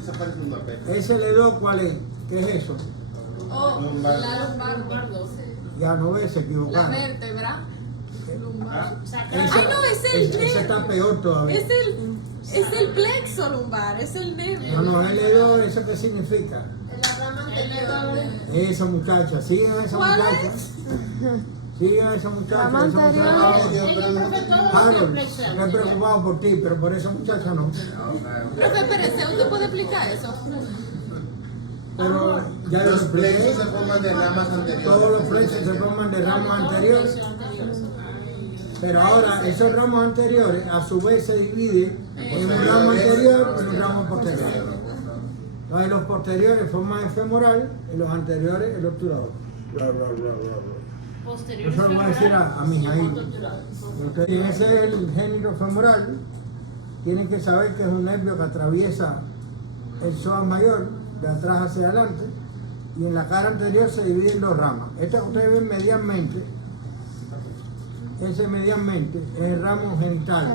Esa parece un papel. Ese L2, ¿cuál es? ¿Qué es eso? Oh, la lumbar. Ya no ves, se La equivocaron. vértebra. Lumbar. Ese- Ay, no, es el ese nervio. está peor todavía. Es el plexo lumbar, es el nervio. No, L2, ¿eso qué significa? La rama anterior. Esa muchacha, sigan a esa ¿Cuál muchacha. Sigan a esa muchacha. Rama esa anterior. muchacha- Harold, estoy preocupado por ti, pero por esa muchacha no. Profe Pérez, ¿usted puede explicar eso? Pero ya lo Los expliqué. plexos se forman de ramas anteriores. Todos los plexos se forman de ramos anteriores. Pero ahora esos ramos anteriores a su vez se dividen en un ramo anterior y un ramo posterior. Entonces los posteriores forman el femoral y los anteriores el obturador. Posterior. Eso lo voy a decir a mis hijos. Ustedes, ese es el género femoral. Tienen que saber que es un nervio que atraviesa el psoas mayor de atrás hacia adelante y en la cara anterior se divide en dos ramas. Esta que ustedes ven medialmente, ese medialmente es el ramo genital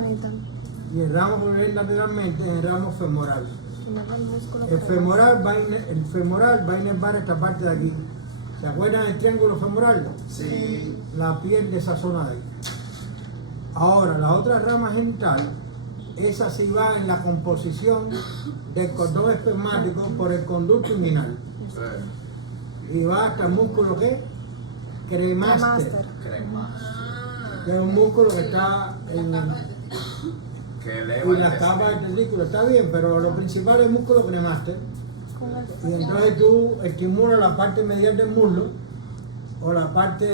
y el ramo que ven lateralmente es el ramo femoral. El femoral va a inervar esta parte de aquí. ¿Se acuerdan del triángulo femoral? Sí. La piel de esa zona de ahí. Ahora, la otra rama genital, esa sí va en la composición del cordón espermático por el conducto inguinal. Y va hasta el músculo que cremaster, que es un músculo que está en la capa del testículo. Está bien, pero lo principal es el músculo cremaster. Y entonces tú estimulas la parte medial del muslo o la parte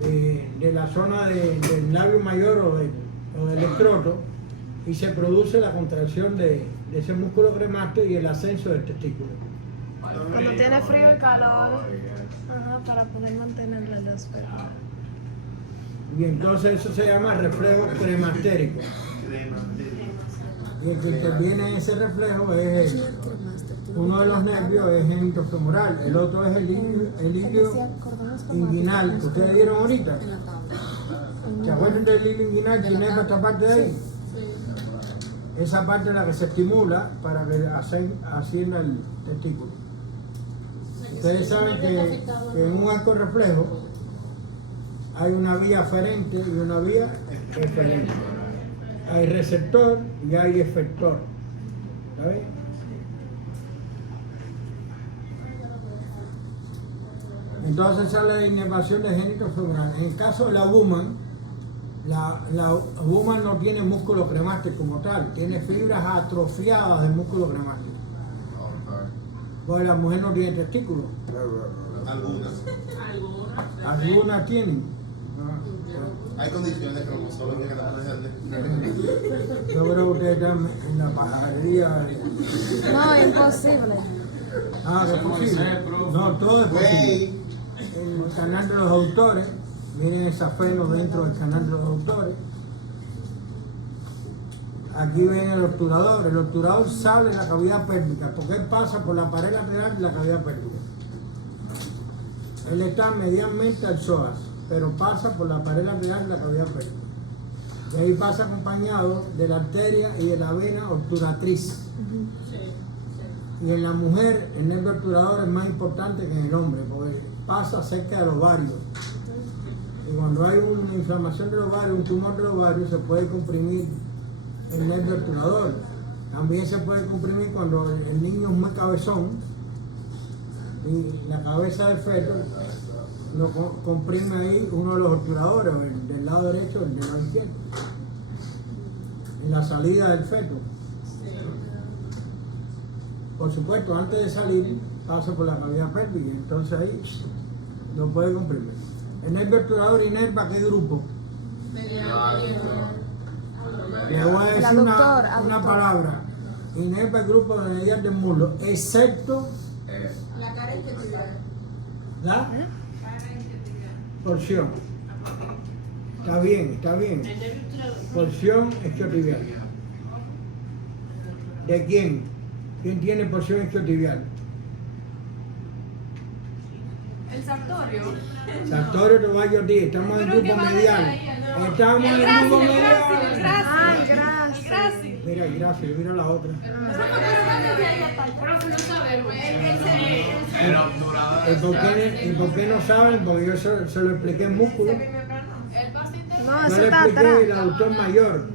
de la zona del labio mayor o del escroto y se produce la contracción de ese músculo cremaster y el ascenso del testículo. Cuando tiene frío y calor, para poder mantener la luz. Y entonces eso se llama reflejo cremastérico. Y el que interviene en ese reflejo es uno de los nervios es genitofemoral, el otro es el hilio inguinal que ustedes dieron ahorita. ¿Se acuerdan del hilio inguinal que inerva esta parte de ahí? Esa parte es la que se estimula para que ascienda el testículo. Ustedes saben que en un arco reflejo hay una vía aferente y una vía eferente. Hay receptor y hay efector. ¿Sabes? Entonces sale la inervación de genitofemoral. En el caso de la woman, La woman no tiene músculo cremáster como tal, tiene fibras atrofiadas del músculo cremáster. Pues la mujer no tiene testículos. Algunas. Algunas tienen. Hay condiciones cromosómicas que no dejan de. Yo creo que ustedes están en la pajarería. No, imposible. Ah, que es posible. No, todo es posible. Güey. El canal de los autores, miren esa feno dentro del canal de los autores. Aquí ven el obturador. El obturador sale de la cavidad pélvica porque él pasa por la pared lateral de la cavidad pélvica. Él está medianmente al psoas, pero pasa por la pared lateral de la cavidad pélvica. Y ahí pasa acompañado de la arteria y de la vena obturatriz. Y en la mujer el nervio obturador es más importante que en el hombre, porque pasa cerca de los ovarios. Y cuando hay una inflamación de los ovarios, un tumor de los ovarios, se puede comprimir el nervio obturador. También se puede comprimir cuando el niño es muy cabezón y la cabeza del feto lo comprime ahí uno de los obturadores, el del lado derecho o el del lado izquierdo, en la salida del feto. Por supuesto, antes de salir pasa por la cavidad pélvica, entonces ahí lo puede comprimir. El nervio obturador inerva, ¿qué grupo? Le voy a decir una palabra. Inerva el grupo de medial del muslo, excepto La cara es que te da. la Cara es que te da. porción. Está bien, está bien. Porción isquiotibial. ¿De quién? ¿Quién tiene porción isquiotibial? El sartorio. Sartorio Toballo Ortiz, estamos en Pero grupo ¿qué va a medial. decir ahí? Estamos en El grupo Graci, medial. Ay, gracias. Mira, gracias, mira la otra. Profe, no sabemos. El obturador. ¿Y por qué no saben? Porque yo se lo expliqué en músculo. El paciente. No, Yo eso le está expliqué el atrás. aductor mayor.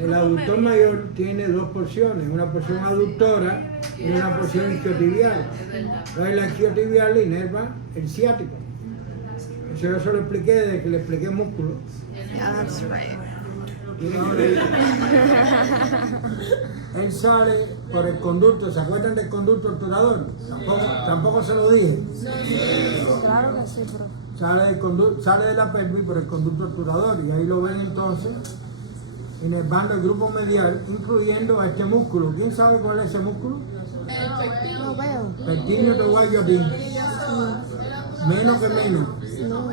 El aductor mayor tiene dos porciones, una porción aductora y una porción isquiotibial. Entonces la isquiotibial le inerva el ciático. Eso yo se lo expliqué desde que le expliqué músculo. Yeah, that's right. Y ahora él sale por el conducto, ¿se acuerdan del conducto obturador? Tampoco se lo dije. Claro que sí, profe. Sale de la pelvis por el conducto obturador y ahí lo ven entonces inervando el grupo medial, incluyendo a este músculo. ¿Quién sabe cuál es ese músculo? No veo. Pectíneo Toballo Ortiz. Menos que menos. No.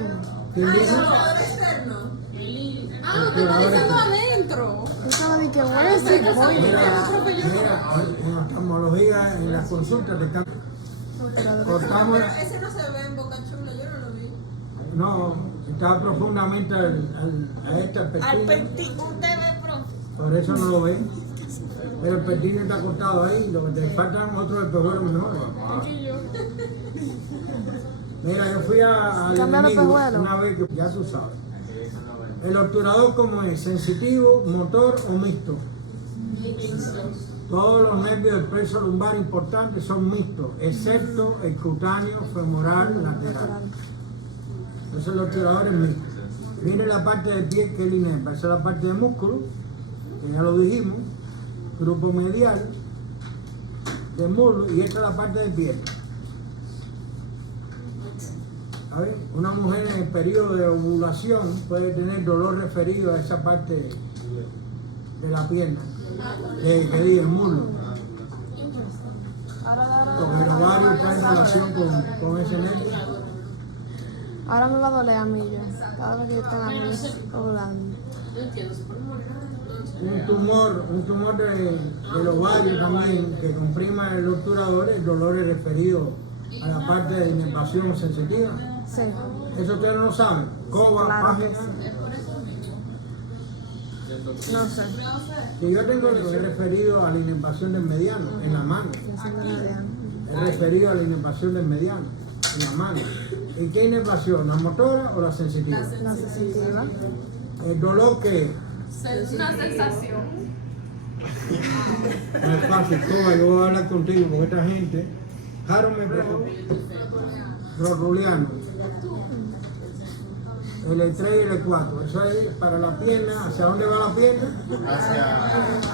¿Quién dice? Obturador externo. adentro. Eso de que where is it going? Mira, en oftalmología, en las consultas de campo, cortamos. Ese no se ve en Boca Chula, yo no lo vi. No, está profundamente a este pectíneo. Usted ve, profe. Por eso no lo ven. Pero el pectíneo está cortado ahí, lo que te faltan otros espejuelos mejores. Mira, yo fui al Cambiar los enemigo espejuelos. una vez que ya tú sabes. El obturador, ¿cómo es? ¿Sensitivo, motor o mixto? Todos los nervios del plexo lumbar importantes son mixtos, excepto el cutáneo femoral lateral. Entonces el obturador es mixto. Viene la parte del pie que es el inerva, esa es la parte del músculo, que ya lo dijimos, grupo medial del muslo, y esta es la parte del pie. A ver, una mujer en el periodo de ovulación puede tener dolor referido a esa parte de la pierna, del muslo. Porque el ovario está en relación con ese nervio. Ahora me va a doler a mí ya. Cada vez que estamos ovulando. No entiendo, ¿se puede morir? Un tumor del ovario también que comprima el obturador, el dolor es referido a la parte de inervación sensitiva. Sí. Eso ustedes no lo saben. Coba, Claro. página. No sé. Que yo tengo que es referido a la inervación del mediano en la mano. No sé la idea. Es referido a la inervación del mediano en la mano. ¿Y qué inervación? ¿La motora o la sensitiva? No sé sensitiva. El dolor que Una sensación. no es fácil, Coba, yo voy a hablar contigo con esta gente. Jarome Rotuliano. El E3 y el E4. Eso es para la pierna. ¿Hacia dónde va la pierna?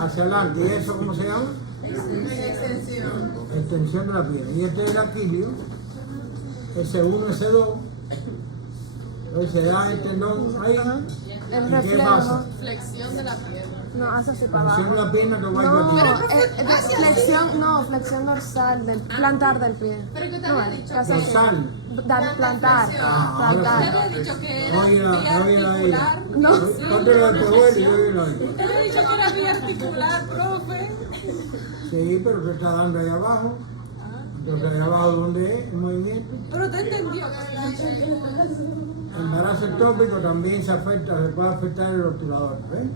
Hacia adelante. ¿Y eso cómo se llama? Extensión de la pierna. Y este es el aquilio. S1, S2. Entonces se da el tendón ahí. El ¿Y qué reflejo. pasa? Flexión de la pierna. No, hace así para Flexión de abajo. la pierna, tú vas No, aquí. flexión dorsal del plantar del pie. Pero que usted No, había dicho que hace así. Dorsal. Plantar. Ah, Usted Plantar. había dicho que era Óyela, vía óyela ahí. articular. No. Ponte lo de tu abuelo y óyelo ahí. Usted había dicho que era vía articular, profe. Sí, pero te está dando ahí abajo. Entonces ahí abajo donde es el movimiento. Pero usted entendió. El embarazo ectópico también se puede afectar el obturador, ¿ves?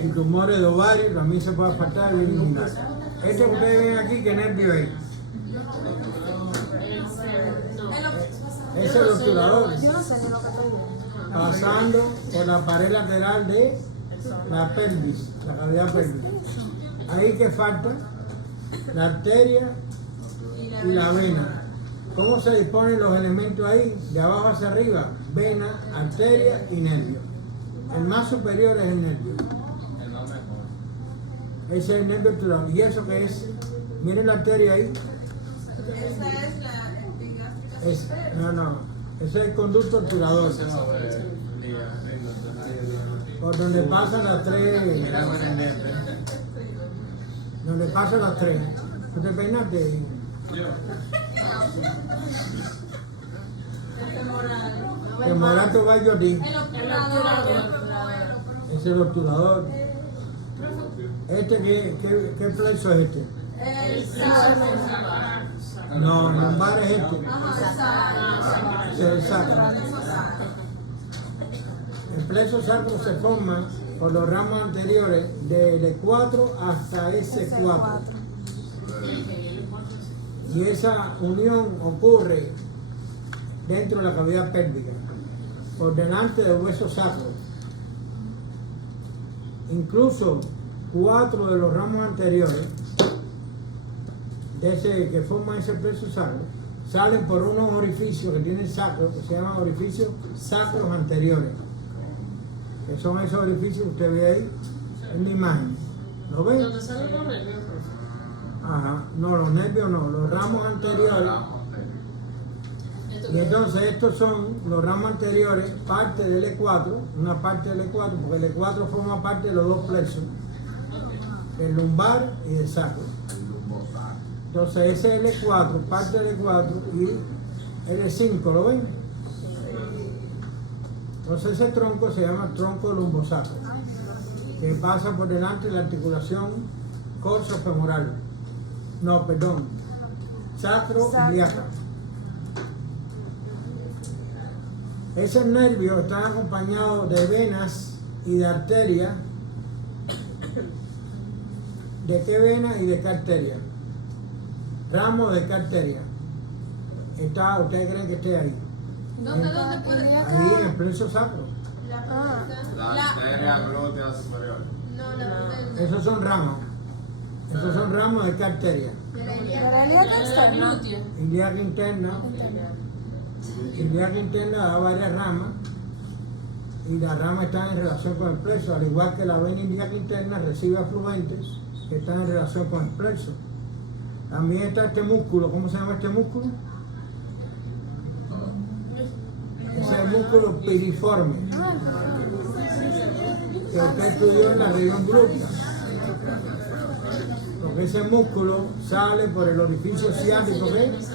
En tumores de ovario también se puede afectar el eliminar. Este que ustedes ven aquí, ¿qué nervio es? Ese es el obturador. Yo no sé ni lo que estoy viendo. Pasando por la pared lateral de la pelvis, la cavidad pélvica. Ahí que falta la arteria y la vena. ¿Cómo se disponen los elementos ahí? De abajo hacia arriba, vena, arteria y nervio. El más superior es el nervio. Ese es el nervio obturador. ¿Y eso qué es? Miren la arteria ahí. Esa es la epigástrica. No. Ese es el conducto obturador. Por donde pasan las tres. Donde pasan las tres. ¿Tú te peinaste? El morato va yo a ti. Ese es el obturador. ¿Qué plexo es este? No, el lumbar es este. Ese es el sacro. El plexo sacro se forma por los ramos anteriores del E4 hasta S4. Y esa unión ocurre dentro de la cavidad pélvica, por delante del hueso sacro. Incluso 4 de los ramos anteriores de ese, que forman ese plexo sacro salen por unos orificios que tienen sacro, que se llaman orificios sacros anteriores, que son esos orificios que usted ve ahí en la imagen. ¿Lo ven? ¿Dónde salen los nervios? Ajá, no, los nervios no, los ramos anteriores. Y entonces estos son los ramos anteriores, parte del E4, una parte del E4, porque el E4 forma parte de los dos plexos, del lumbar y del sacro. Entonces ese es el E4, parte del E4 y el E5, ¿lo ven? Entonces ese tronco se llama tronco lumbosacro, que pasa por delante de la articulación corsofemoral. No, perdón, sacro-ilíaca. Esos nervios están acompañados de venas y de arterias. ¿De qué vena y de qué arteria? Ramos de qué arteria. ¿Ustedes creen que esté ahí? ¿Dónde puede? Ahí en el plexo sacro. Ah, La arteria glútea superior. No, la Esos son ramos. Esos son ramos de qué arteria. de la ilíaca externa. Ilíaca interna. Ilíaca interna da varias ramas y las ramas están en relación con el plexo, al igual que la vena ilíaca interna recibe afluentes que están en relación con el plexo. También está este músculo. ¿Cómo se llama este músculo? Ese es el músculo piriforme que usted estudió en la región glútea, porque ese músculo sale por el orificio ciático, ¿ves?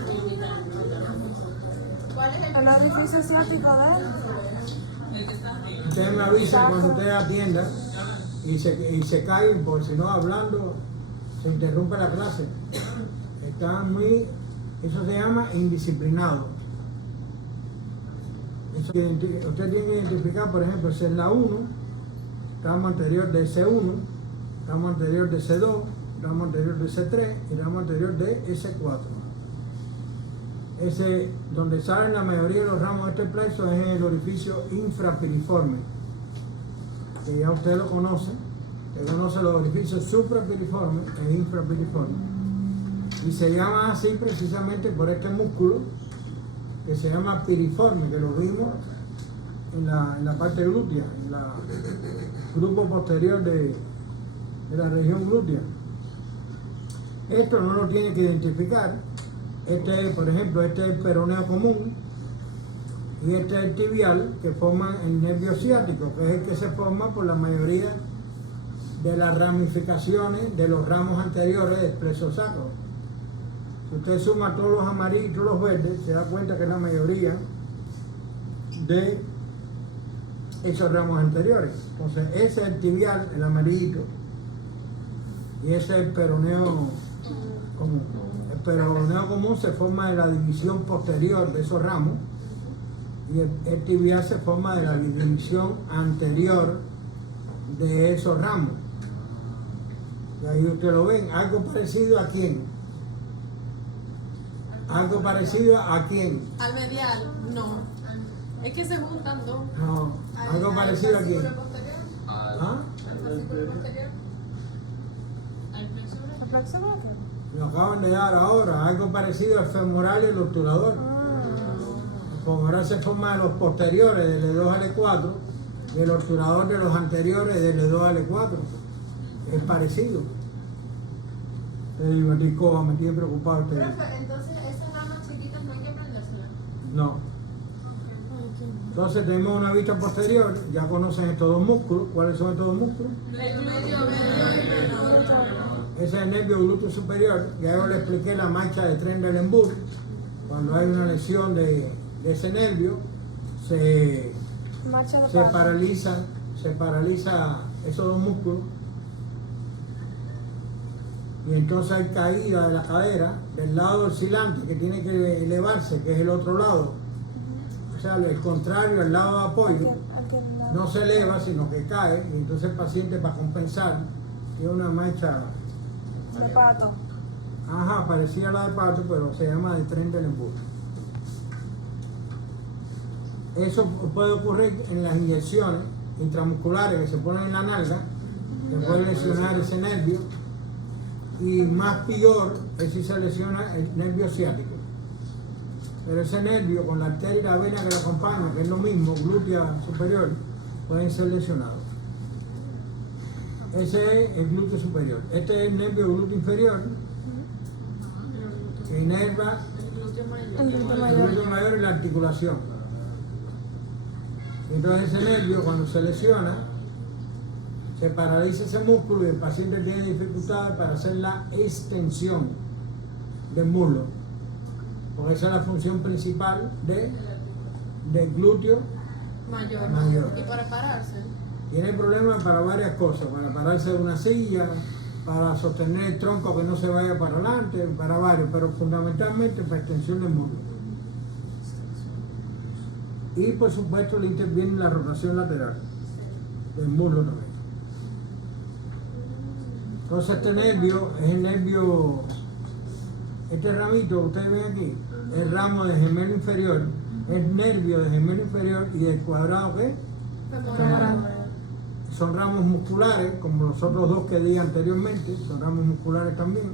El orificio ciático de él. Ustedes me avisan cuando ustedes atiendan y se caen, porque si no, hablando se interrumpe la clase. Están eso se llama indisciplinado. Usted tiene que identificar, por ejemplo, esa es la 1, ramo anterior de C1, ramo anterior de C2, ramo anterior de C3 y ramo anterior de S4. Ese, donde salen la mayoría de los ramos de este plexo, es en el orificio infrapiriforme, que ya usted lo conoce. Usted conoce los orificios suprapiriformes e infrapiriformes. Y se llama así precisamente por este músculo que se llama piriforme, que lo vimos en la parte glútea, en el grupo posterior de la región glútea. Esto no lo tiene que identificar. Por ejemplo, este es el peroneo común y este es el tibial, que forman el nervio ciático, que es el que se forma por la mayoría de las ramificaciones de los ramos anteriores del plexo sacro. Si usted suma todos los amarillos y todos los verdes, se da cuenta que es la mayoría de esos ramos anteriores. Entonces, ese es el tibial, el amarillito, y ese es el peroneo común. El peroneo común se forma de la división posterior de esos ramos y el tibial se forma de la división anterior de esos ramos. Y ahí usted lo ven, algo parecido a quién. Algo parecido a quién. Al medial, no. Es que se juntan dos. No, algo parecido a quién. ¿Ah? ¿El plexo braquial? Lo acaban de dar ahora, algo parecido al femoral y el obturador. El femoral se forma de los posteriores, del E2 al E4, y el obturador de los anteriores, del E2 al E4. Es parecido. Te digo, Nicoba, me tiene preocupado este día. Profe, entonces esas ramas chiquitas no hay que prendérselas. No. Entonces tenemos una vista posterior, ya conocen estos dos músculos. ¿Cuáles son estos dos músculos? El medio y menor. Ese es el nervio glúteo superior. Ya yo le expliqué la marcha de Trendelenburg. Cuando hay una lesión de ese nervio, se Marcha de paraliza esos dos músculos. Y entonces hay caída de la cadera del lado oscilante que tiene que elevarse, que es el otro lado. O sea, el contrario, el lado de apoyo, no se eleva, sino que cae. Y entonces el paciente, para compensar, tiene una mancha. de pato. Ajá, parecía la de pato, pero se llama de Trendelenburg. Eso puede ocurrir en las inyecciones intramusculares que se ponen en la nalga, que puede lesionar ese nervio. Y más peor es si se lesiona el nervio ciático. Pero ese nervio, con la arteria y la vena que lo acompaña, que es lo mismo, glútea superior, pueden ser lesionados. Ese es el glúteo superior. Este es el nervio glúteo inferior, que inerva El glúteo mayor. el glúteo mayor y la articulación. Entonces ese nervio, cuando se lesiona, se paraliza ese músculo y el paciente tiene dificultades para hacer la extensión del muslo. Porque esa es la función principal del glúteo Mayor. mayor. Y para pararse. Tiene problemas para varias cosas, para pararse de una silla, para sostener el tronco que no se vaya para adelante, para varios, pero fundamentalmente para extensión del muslo. Y por supuesto le interviene la rotación lateral del muslo también. Entonces este nervio es el nervio, este ramito que ustedes ven aquí, el ramo de gemelo inferior, es nervio de gemelo inferior y el cuadrado ¿qué? Femoral. Son ramos musculares, como los otros dos que di anteriormente, son ramos musculares también,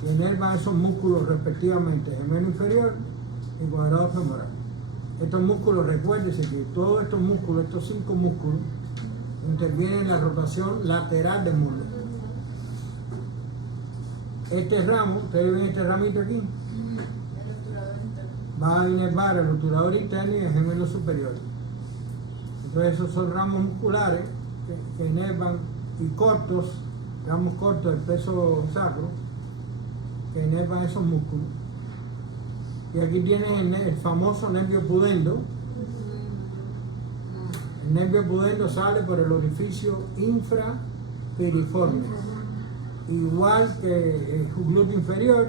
que inervan esos músculos respectivamente, gemelo inferior y cuadrado femoral. Estos músculos, recuérdense que todos estos músculos, estos 5 músculos, intervienen en la rotación lateral del muslo. Este ramo, ustedes ven este ramito aquí, va a inervar el obturador interno y el gemelo superior. Entonces esos son ramos musculares que inervan y cortos, ramos cortos del peso sacro, que inervan esos músculos. Y aquí tienen el famoso nervio pudendo. El nervio pudendo sale por el orificio infrapiriforme, igual que el glúteo inferior,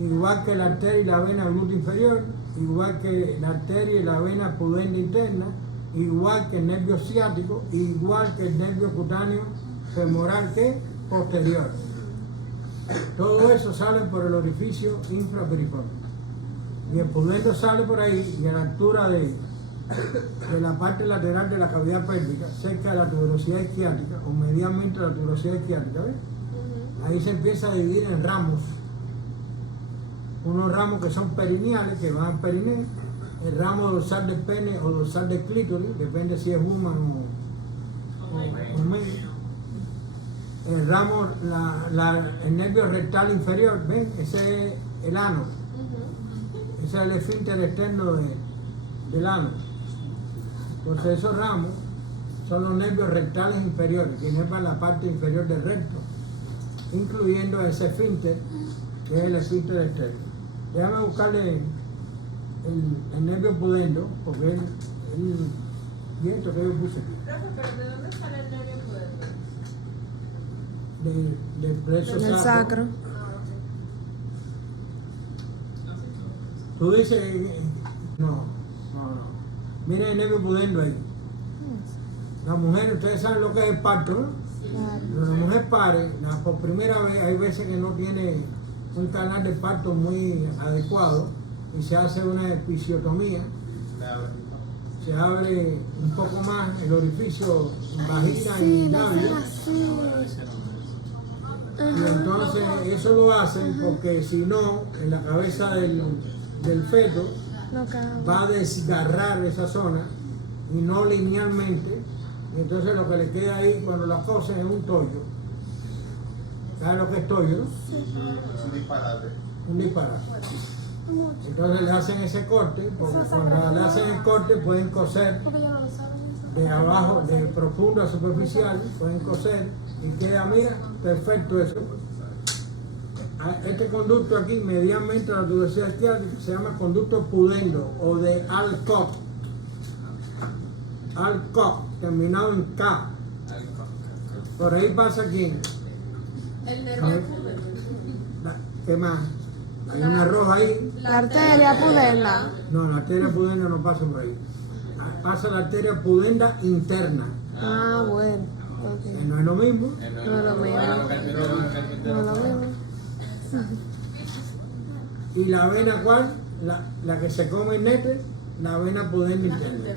igual que la arteria y la vena glúteo inferior, igual que la arteria y la vena pudenda interna, igual que el nervio ciático, igual que el nervio cutáneo femoral que posterior. Todo eso sale por el orificio infrapiriforme. Y el pudendo sale por ahí y a la altura de la parte lateral de la cavidad pélvica, cerca de la tuberosidad isquiática o medialmente la tuberosidad isquiática, ¿ves? Ahí se empieza a dividir en ramos unos ramos que son perineales, que van al perineo, el ramo dorsal del pene o dorsal del clítoris, depende si es humano o medio. El ramo, el nervio rectal inferior, ¿ven? Ese es el ano. Ese es el esfínter externo del ano. Entonces esos ramos son los nervios rectales inferiores, que inervan la parte inferior del recto, incluyendo ese esfínter, que es el esfínter externo. Déjame buscarle el nervio pudendo, porque y esto que yo puse aquí. Profe, pero ¿de dónde sale el nervio pudendo? Del plexo En el sacro. Tú dices, no. Miren el nervio pudendo ahí. La mujer, ustedes saben lo que es el parto, ¿no? Cuando la mujer pare, por primera vez, hay veces que no tiene un canal de parto muy adecuado y se hace una episiotomía. Se abre un poco más el orificio vagina y labio. Y entonces eso lo hacen porque si no, en la cabeza del feto No cabe. va a desgarrar esa zona y no linealmente. Y entonces lo que le queda ahí cuando la cosen es un tollo. ¿Saben lo que es tollo, no? Un disparate. Un disparate. Entonces le hacen ese corte, porque cuando le hacen el corte pueden coser Porque yo no lo saben eso. de abajo, de profundo a superficial, pueden coser y queda, mira, perfecto eso. Este conducto aquí, medianmente a la tuberosidad ciática, se llama conducto pudendo o de Alcock. Alcock, terminado en K. Por ahí pasa quién. El nervio pudendo. ¿Qué más? Hay una roja ahí. La arteria pudenda. No, la arteria pudenda no pasa por ahí. Pasa la arteria pudenda interna. Ah, bueno. Que Ok. no es lo mismo. No es lo mismo. No es lo mismo. ¿Y la vena cuál? La que se come el nete, la vena pudenda interna.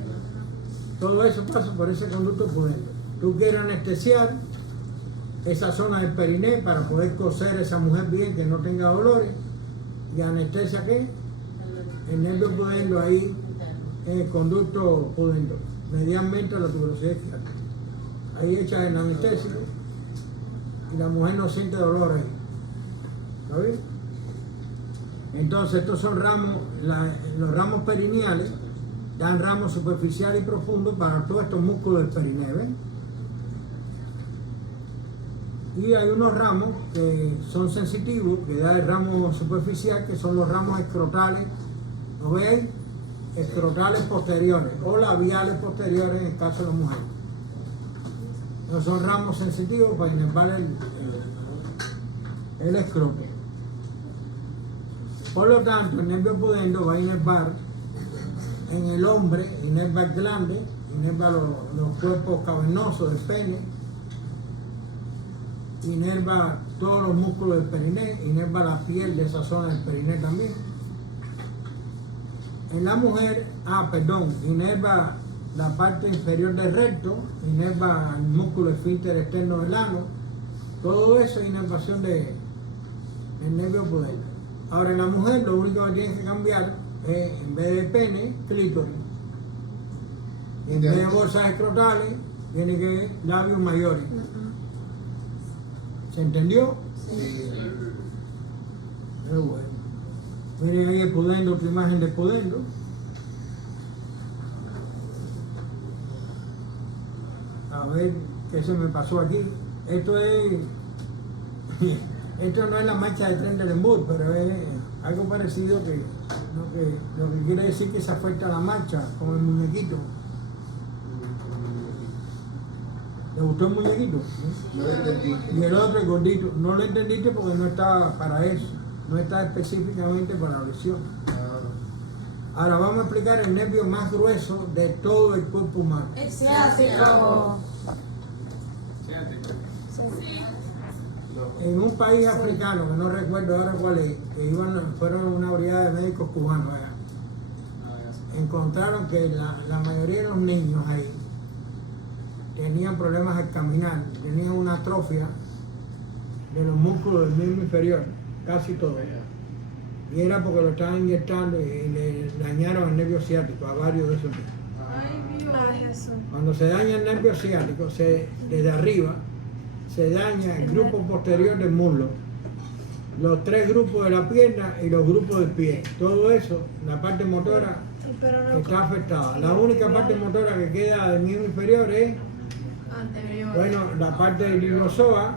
Todo eso pasa por ese conducto pudendo. Tú quieres anestesiar esa zona del periné para poder coser a esa mujer bien, que no tenga dolores. ¿Y anestesia qué? El nervio pudendo ahí, el conducto pudendo, medianmente a la tuberosidad ciática. Ahí echas el anestésico y la mujer no siente dolor ahí. ¿Está bien? Entonces estos son ramos, los ramos perineales dan ramos superficial y profundo para todos estos músculos del periné, ¿ven? Y hay unos ramos que son sensitivos, que da el ramo superficial, que son los ramos escrotales, ¿lo veis? Escrotales posteriores o labiales posteriores en el caso de la mujer. No son ramos sensitivos para inervar el escroto. Por lo tanto, el nervio pudendo va a inervar en el hombre, inerva el glande, inerva los cuerpos cavernosos del pene, inerva todos los músculos del periné, inerva la piel de esa zona del periné también. En la mujer, inerva la parte inferior del recto, inerva el músculo esfínter externo del ano, todo eso es inervación del nervio pudendo. Ahora en la mujer lo único que tiene que cambiar es, en vez de pene, clítoris. En vez de bolsas escrotales, tiene que labios mayores. ¿Se entendió? Sí. Qué bueno. Miren ahí el pudendo, otra imagen del pudendo. A ver qué se me pasó aquí. Esto es. Esto no es la marcha de tren de Lemburg, pero es algo parecido que lo que quiere decir que se afecta a la marcha, con el muñequito. ¿Le gustó el muñequito? No lo entendí. Y el otro, el gordito. No lo entendiste porque no está para eso. No está específicamente para la lesión. Ahora vamos a explicar el nervio más grueso de todo el cuerpo humano. El Ciático. En un país africano, que no recuerdo ahora cuál es, que fueron una brigada de médicos cubanos allá, encontraron que la mayoría de los niños ahí tenían problemas al caminar, tenían una atrofia de los músculos del miembro inferior, casi todo. Y era porque lo estaban inyectando y le dañaron el nervio ciático a varios de esos niños. Ay, Dios. Ay, Jesús. Cuando se daña el nervio ciático, desde arriba se daña el grupo posterior del muslo, los 3 grupos de la pierna y los grupos del pie. Todo eso, la parte motora Pero no está afectada. La única parte motora que queda del miembro inferior es, anterior. bueno, la parte del iliopsoas,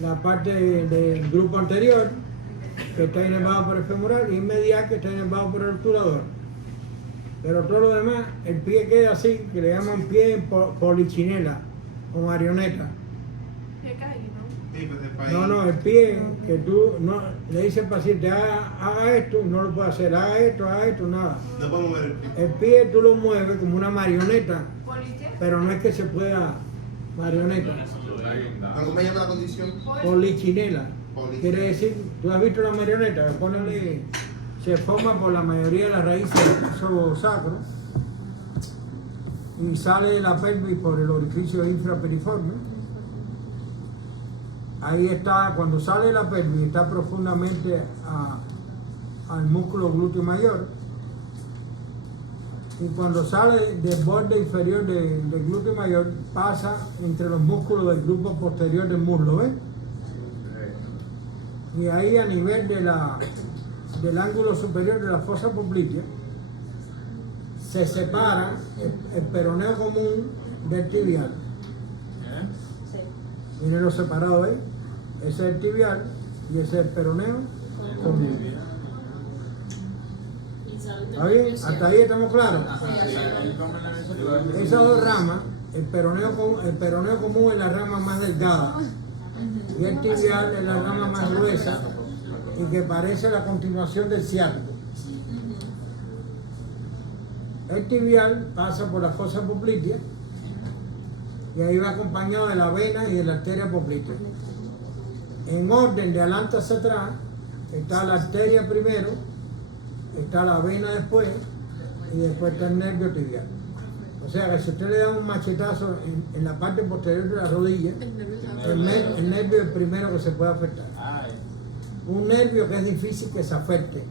la parte del grupo anterior, que está inervado por el femoral, y medial, que está inervado por el obturador. Pero todo lo demás, el pie queda así, que le llaman pie en polichinela o marioneta. Qué caído. Sí, pues el país. No, el pie que tú no, le dices al paciente, haga esto, no lo puede hacer, haga esto, nada. No puedo mover el pie. El pie tú lo mueves como una marioneta, ¿Poliche? pero no es que se pueda marioneta. ¿Cómo me llama la condición? Polichinela. Polichinela. Quiere decir, tú has visto la marioneta, se forma por la mayoría de las raíces del piso sacro y sale de la pelvis por el orificio infraperiforme. Ahí está, cuando sale de la pelvis, está profundamente al músculo glúteo mayor. Y cuando sale del borde inferior del glúteo mayor, pasa entre los músculos del grupo posterior del muslo, ¿ves? Y ahí a nivel del ángulo superior de la fosa poplitea, se separa el peroneo común del tibial. Miren lo separado ahí. Ese es el tibial y ese es el peroneo común. ¿Está bien? ¿Hasta ahí estamos claros? Esas 2 ramas, el peroneo común es la rama más delgada y el tibial es la rama más gruesa y que parece la continuación del ciático. El tibial pasa por la fosa poplitea y ahí va acompañado de la vena y de la arteria poplitea. En orden de adelante hacia atrás está la arteria primero, está la vena después y después está el nervio tibial. O sea que si usted le da un machetazo en la parte posterior de la rodilla, el nervio es el primero que se puede afectar. Un nervio que es difícil que se afecte,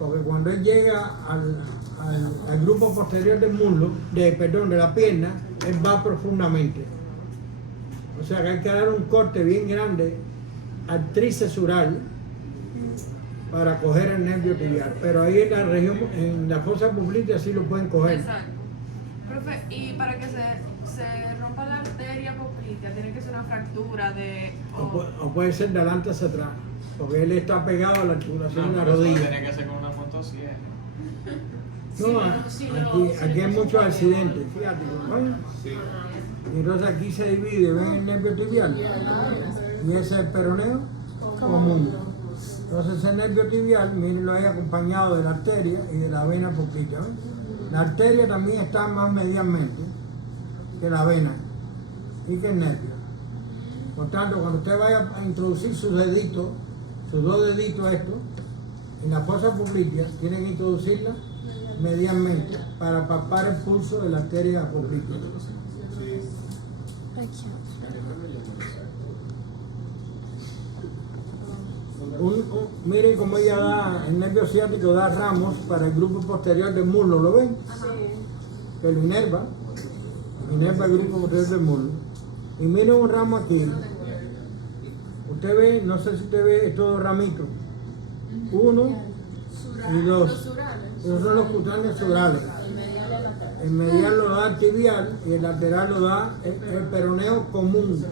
porque cuando él llega al grupo posterior del muslo, de la pierna, él va profundamente. O sea que hay que dar un corte bien grande al tricesural para coger el nervio tibial. Pero ahí en la región, en la fosa poplitea sí lo pueden coger. Exacto. Profe, y para que se rompa la arteria poplitea, tiene que ser una fractura de... O puede ser de adelante hacia atrás, porque él está pegado a la articulación de la rodilla. Tiene que ser con una motosierra. No, aquí hay muchos accidentes, fíjate, ¿no? Sí. Y entonces aquí se divide, ven el nervio tibial, y ese es el peroneo común. Entonces ese nervio tibial, mírenlo ahí acompañado de la arteria y de la vena poplitea. La arteria también está más medialmente que la vena y que el nervio. Por tanto, cuando usted vaya a introducir sus deditos, sus 2 deditos estos, en la fosa poplitea, tiene que introducirla medialmente para palpar el pulso de la arteria poplitea. Miren cómo ella da, el nervio ciático da ramos para el grupo posterior del muslo, ¿lo ven? Que lo inerva el grupo posterior del muslo. Y miren un ramo aquí. Usted ve, no sé si usted ve estos 2 ramitos. 1 y 2. Esos son los cutáneos surales. El medial lo da el tibial y el lateral lo da el peroneo común.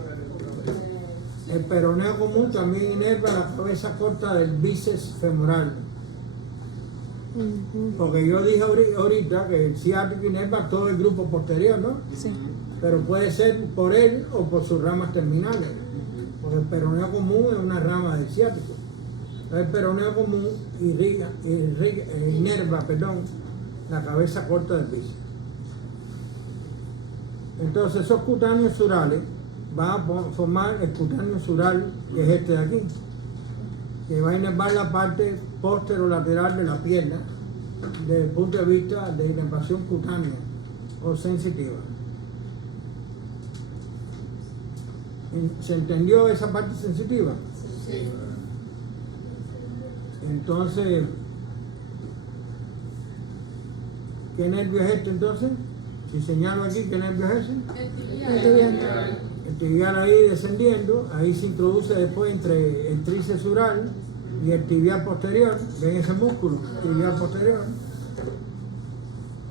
El peroneo común también inerva la cabeza corta del bíceps femoral. Porque yo dije ahorita que el ciático inerva todo el grupo posterior, ¿no? Sí. Pero puede ser por él o por sus ramas terminales. Porque el peroneo común es una rama del ciático. El peroneo común inerva la cabeza corta del bíceps. Entonces esos cutáneos surales van a formar el cutáneo sural, que es este de aquí, que va a inervar la parte posterolateral de la pierna desde el punto de vista de inervación cutánea o sensitiva. ¿Se entendió esa parte sensitiva? Sí. Entonces, ¿qué nervio es este entonces? Si señalo aquí, ¿qué nervio es ese? El tibial. El tibial ahí descendiendo, ahí se introduce después entre el tríceps ural y el tibial posterior. ¿Ven ese músculo? Tibial posterior.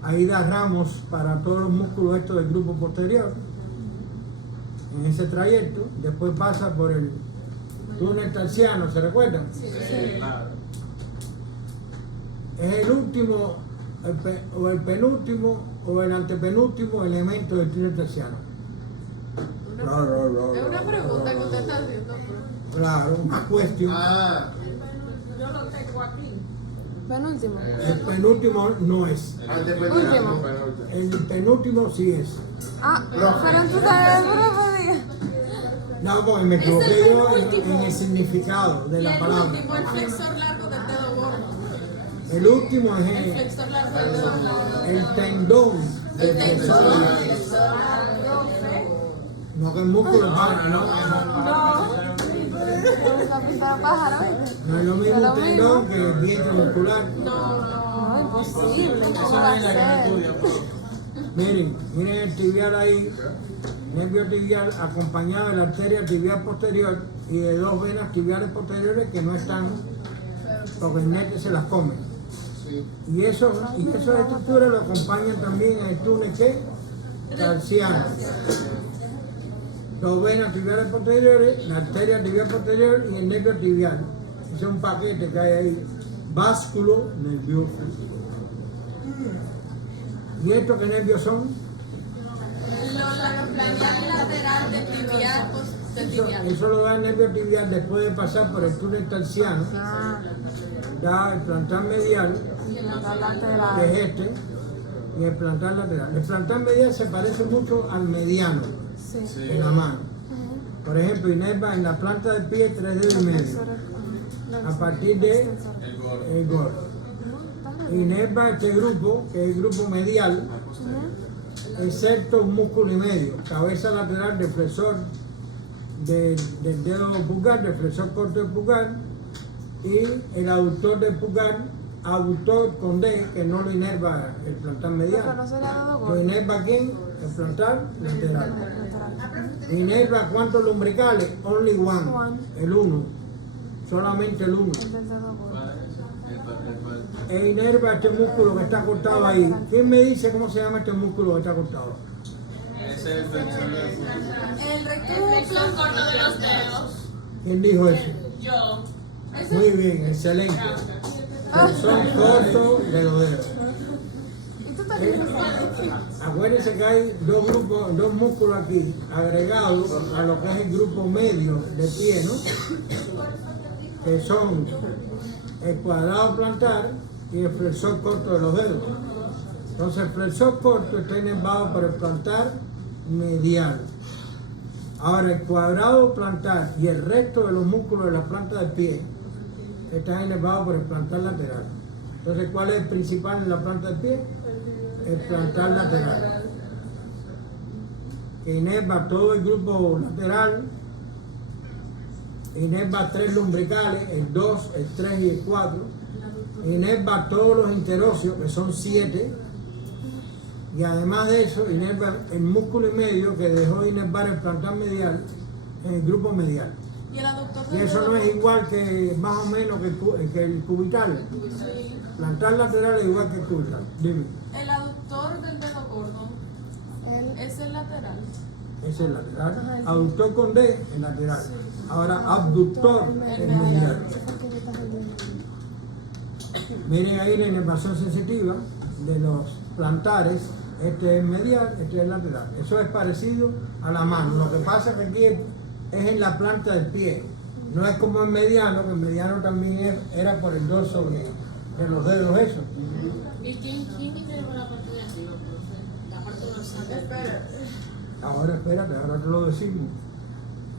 Ahí da ramos para todos los músculos estos del grupo posterior. En ese trayecto, después pasa por el túnel tarsiano, ¿se recuerdan? Sí. Es el último, o el penúltimo, o el antepenúltimo elemento del túnel tarsiano. Es una pregunta que usted está haciendo, profe. Claro, una cuestión. Ah, Yo lo tengo aquí. Penúltimo. El penúltimo no es. antepenúltimo. El penúltimo sí es. Ah, pero entonces, profe, diga. No, porque me equivoqué el yo penúltimo. en el significado de Y la el palabra. último, el flexor largo del dedo gordo. El último El es flexor largo del dedo gordo. el tendón del El flexor. tendón, el flexor largo, profe. No que el músculo Ah, para, no. Vamos a pintar pájaro, ¿viste? No es lo mismo No un es lo tendón que el diente muscular. No, imposible. ¿Cómo va a ser? Miren el tibial ahí, nervio tibial acompañado de la arteria tibial posterior y de dos venas tibiales posteriores que no están, porque el nete se las come. Y esas estructuras lo acompañan también en el túnel que tarsiano. Dos venas tibiales posteriores, la arteria tibial posterior y el nervio tibial. Ese es un paquete que hay ahí. Básculo nervioso. ¿Y estos qué nervios son? La planeal lateral del tibial, del tibial. Eso lo da el nervio tibial después de pasar por el túnel tarsiano. Da el plantar medial, Y la que lateral. es este, y el plantar lateral. El plantar medial se parece mucho al mediano Sí. de la mano. Por ejemplo, inerva en la planta del pie 3 dedos y medio, a partir de el gordo. Inerva este grupo, que es el grupo medial, excepto un músculo y medio, cabeza lateral del flexor del dedo pulgar, del flexor corto del pulgar, y el aductor del pulgar, aductor con D, que no lo inerva el plantar Pero no medial. sería dedo ¿Lo gordo. inerva quién? El plantar lateral. Inerva cuántos lumbricales? Only one. El uno. Solamente el uno. El del dedo gordo. E inerva este músculo que está cortado ahí. ¿Quién me dice cómo se llama este músculo que está cortado? Ese es el flexor de El recto Flexor corto de los dedos. ¿Quién dijo eso? Yo. Muy bien, excelente. Son cortos de los dedos. ¿Y tú también lo sabes? Acuérdense que hay dos músculos aquí agregados a lo que es el grupo medio de pie, ¿no? Que son el cuadrado plantar y el flexor corto de los dedos. Entonces el flexor corto está inervado por el plantar medial. Ahora el cuadrado plantar y el resto de los músculos de la planta del pie están inervados por el plantar lateral. Entonces, ¿cuál es el principal en la planta del pie? El plantar lateral. Que inerva todo el grupo lateral, inerva 3 lumbricales, el 2, el 3 y el 4, inerva todos los interóseos, que son 7, y además de eso, inerva el músculo y medio que dejó de inervar el plantar medial en el grupo medial. y el aductor Y del eso dedo no es gordo. igual que, más o menos, que el cubital. Plantar lateral es igual que el cubital. Dime, El aductor del dedo gordo es el lateral. ese es el lateral. Aductor con D, el lateral. Ahora, abductor, el medial. Miren ahí la inervación sensitiva de los plantares. Este es medial, este es lateral. Eso es parecido a la mano. Lo que pasa es que aquí es en la planta del pie. No es como el mediano, que el mediano también era por el dorso de los dedos esos. ¿Y quién inerva la parte de arriba, profe? La parte dorsal. Ahora espérate, ahora te lo decimos.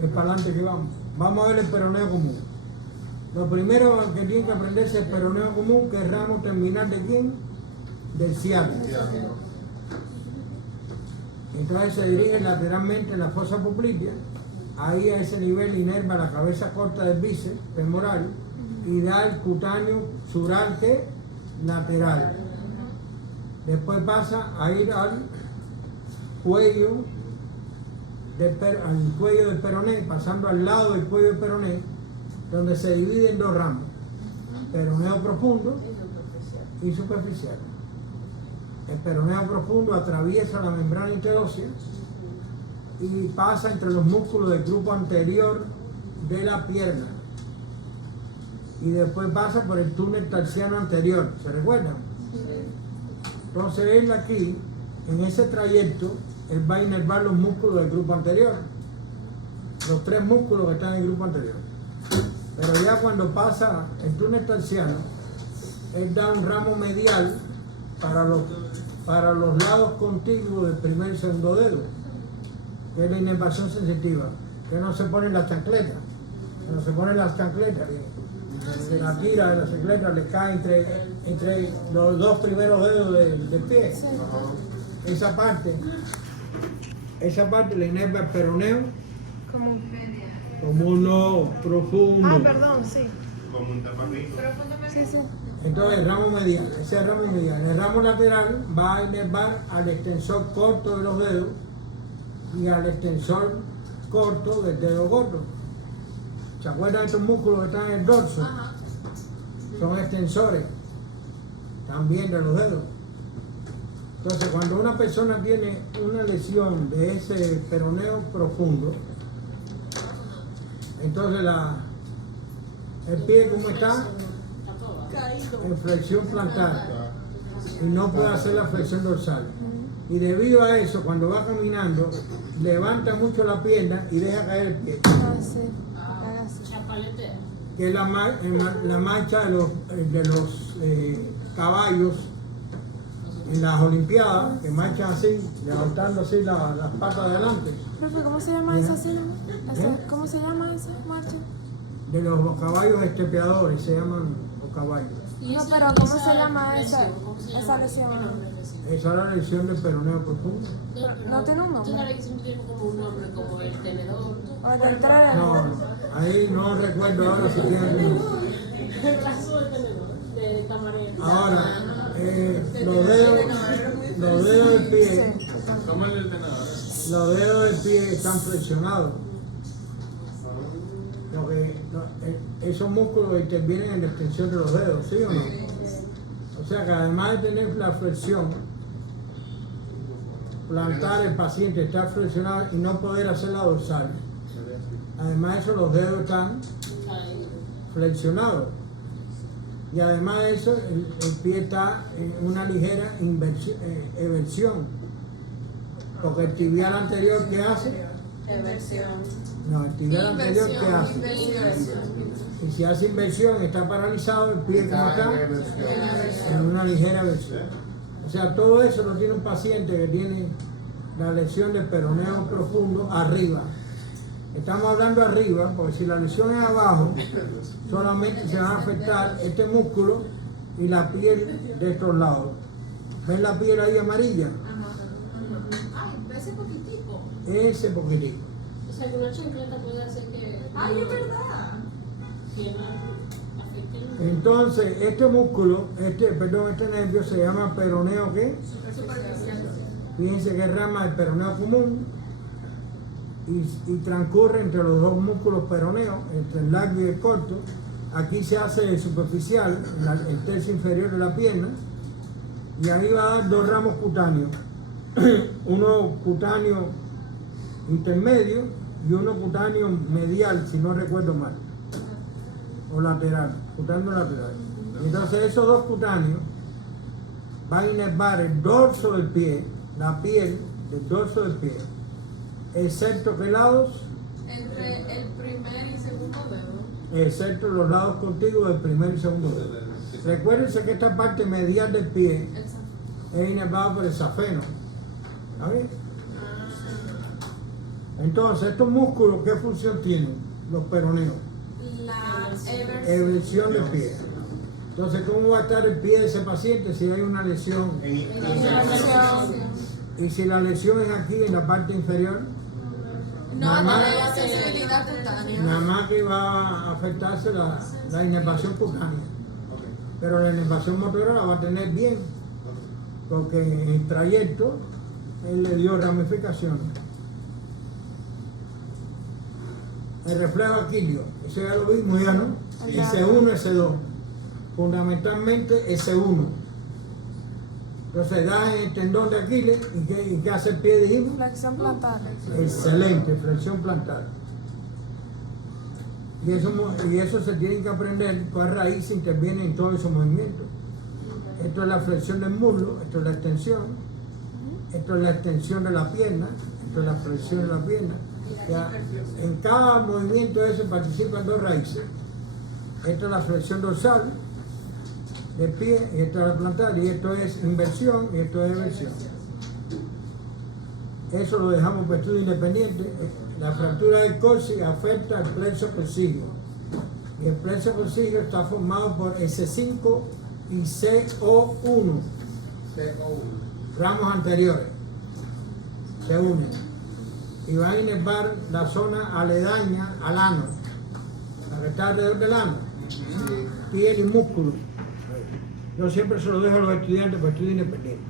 Es para adelante que vamos. Vamos a ver el peroneo común. Lo primero que tienen que aprender es el peroneo común, que es ramo terminal de quién? Del ciático. Entonces se dirige lateralmente en la fosa poplitea. Ahí a ese nivel inerva la cabeza corta del bíceps femoral y da el cutáneo sural que lateral. Después pasa a ir al cuello al cuello del peroné, pasando al lado del cuello del peroné, donde se divide en dos ramos, peroneo profundo y superficial. El peroneo profundo atraviesa la membrana interósea y pasa entre los músculos del grupo anterior de la pierna y después pasa por el túnel tarsiano anterior, ¿se recuerdan? Entonces él aquí, en ese trayecto, él va a inervar los músculos del grupo anterior, los tres músculos que están en el grupo anterior. Pero ya cuando pasa el túnel tarsiano, él da un ramo medial para los lados contiguos del primer y segundo dedo, que es la inervación sensitiva, que no se ponen las chancletas, que no se ponen las chancletas, que la tira de la chancleta le cae entre los dos primeros dedos del pie. Esa parte le inerva el peroneo como uno profundo. Ah, perdón, sí. Como un tapaquí. Sí, sí. Entonces el ramo medial, ese es el ramo medial. El ramo lateral va a inervar al extensor corto de los dedos y al extensor corto del dedo gordo. ¿Se acuerdan de estos músculos que están en el dorso? Ajá. Son extensores también de los dedos. Entonces, cuando una persona tiene una lesión de ese peroneo profundo, entonces el pie, ¿cómo está? En flexión plantar y no puede hacer la flexión dorsal. Y debido a eso, cuando va caminando, levanta mucho la pierna y deja caer el pie. Ah, sí. Chapaletea. Que es la marcha de los caballos en las Olimpiadas, que marchan así, levantando así las patas de adelante. Profe, ¿cómo se llama esa ¿Eh? ¿Cómo se llama esa marcha? De los caballos estepeadores, se llaman los caballos. No, pero ¿cómo se llama esa lesión? Esa es la lesión del peroneo profundo. No tiene un nombre. Tiene como un nombre, como el tenedor. O del tren. No, ahí no recuerdo ahora si tiene algún nombre. El brazo del tenedor, de camarero. Ahora, los dedos del pie, ¿Cómo el del tenedor? los dedos del pie están flexionados. Esos músculos intervienen en la extensión de los dedos, ¿sí o no? O sea que además de tener la flexión plantar, el paciente está flexionado y no poder hacer la dorsal. Además de eso, los dedos están flexionados. Y además de eso, el pie está en una ligera eversión. Porque el tibial anterior, ¿qué hace? No, el tibial anterior, ¿qué hace? Y si hace inversión, está paralizado, el pie, ¿cómo está? En una ligera eversión. O sea, todo eso lo tiene un paciente que tiene la lesión del peroneo profundo arriba. Estamos hablando arriba, porque si la lesión es abajo, solamente se van a afectar este músculo y la piel de estos lados. ¿Ven la piel ahí amarilla? Ay, ese poquitico. Ese poquitico. O sea, que una chancleta puede hacer que. Ay, es verdad. Afecte el. Entonces, este músculo, este nervio se llama peroneo, ¿qué? Superficial. Fíjense que es rama del peroneo común y transcurre entre los dos músculos peroneos, entre el largo y el corto. Aquí se hace el superficial, el tercio inferior de la pierna, y ahí va a dar dos ramos cutáneos, uno cutáneo intermedio y uno cutáneo medial, si no recuerdo mal, o lateral, cutáneo lateral. Entonces esos dos cutáneos van a inervar el dorso del pie, la piel del dorso del pie, excepto que lados, Entre el primer y segundo dedo. excepto los lados contiguos del primer y segundo dedo. Recuérdense que esta parte medial del pie El zafo. es inervado por el safeno. ¿Está bien? Entonces, estos músculos, ¿qué función tienen? Los peroneos. La Eversión del pie. Entonces, ¿cómo va a estar el pie de ese paciente si hay una lesión? Y si la lesión es aquí en la parte inferior, No Nada va más- a tener la sensibilidad cutánea. Nada más que va a afectarse la inervación cutánea. Ok. Pero la inervación motora la va a tener bien, porque en el trayecto él le dio ramificaciones. El reflejo aquilio, ese ya lo vimos ya, ¿no? S1, S2. Fundamentalmente S1. Entonces da en el tendón de Aquiles y ¿qué hace el pie, dijimos? Flexión plantar. Excelente, flexión plantar. Y eso se tiene que aprender, cuál raíz interviene en todos esos movimientos. Esto es la flexión del muslo, esto es la extensión, esto es la extensión de la pierna, esto es la flexión de la pierna. Ya, en cada movimiento de ese participan dos raíces. Esto es la flexión dorsal del pie y esto es la plantar, y esto es inversión y esto es eversión. Eso lo dejamos por estudio independiente. La fractura del coxis afecta al plexo presidio. Y el plexo presidio está formado por S5 y CO1, ramos anteriores. Se unen. Y van a inervar la zona aledaña al ano, la que está alrededor del ano, piel y músculo. Yo siempre se lo dejo a los estudiantes por estudio independiente.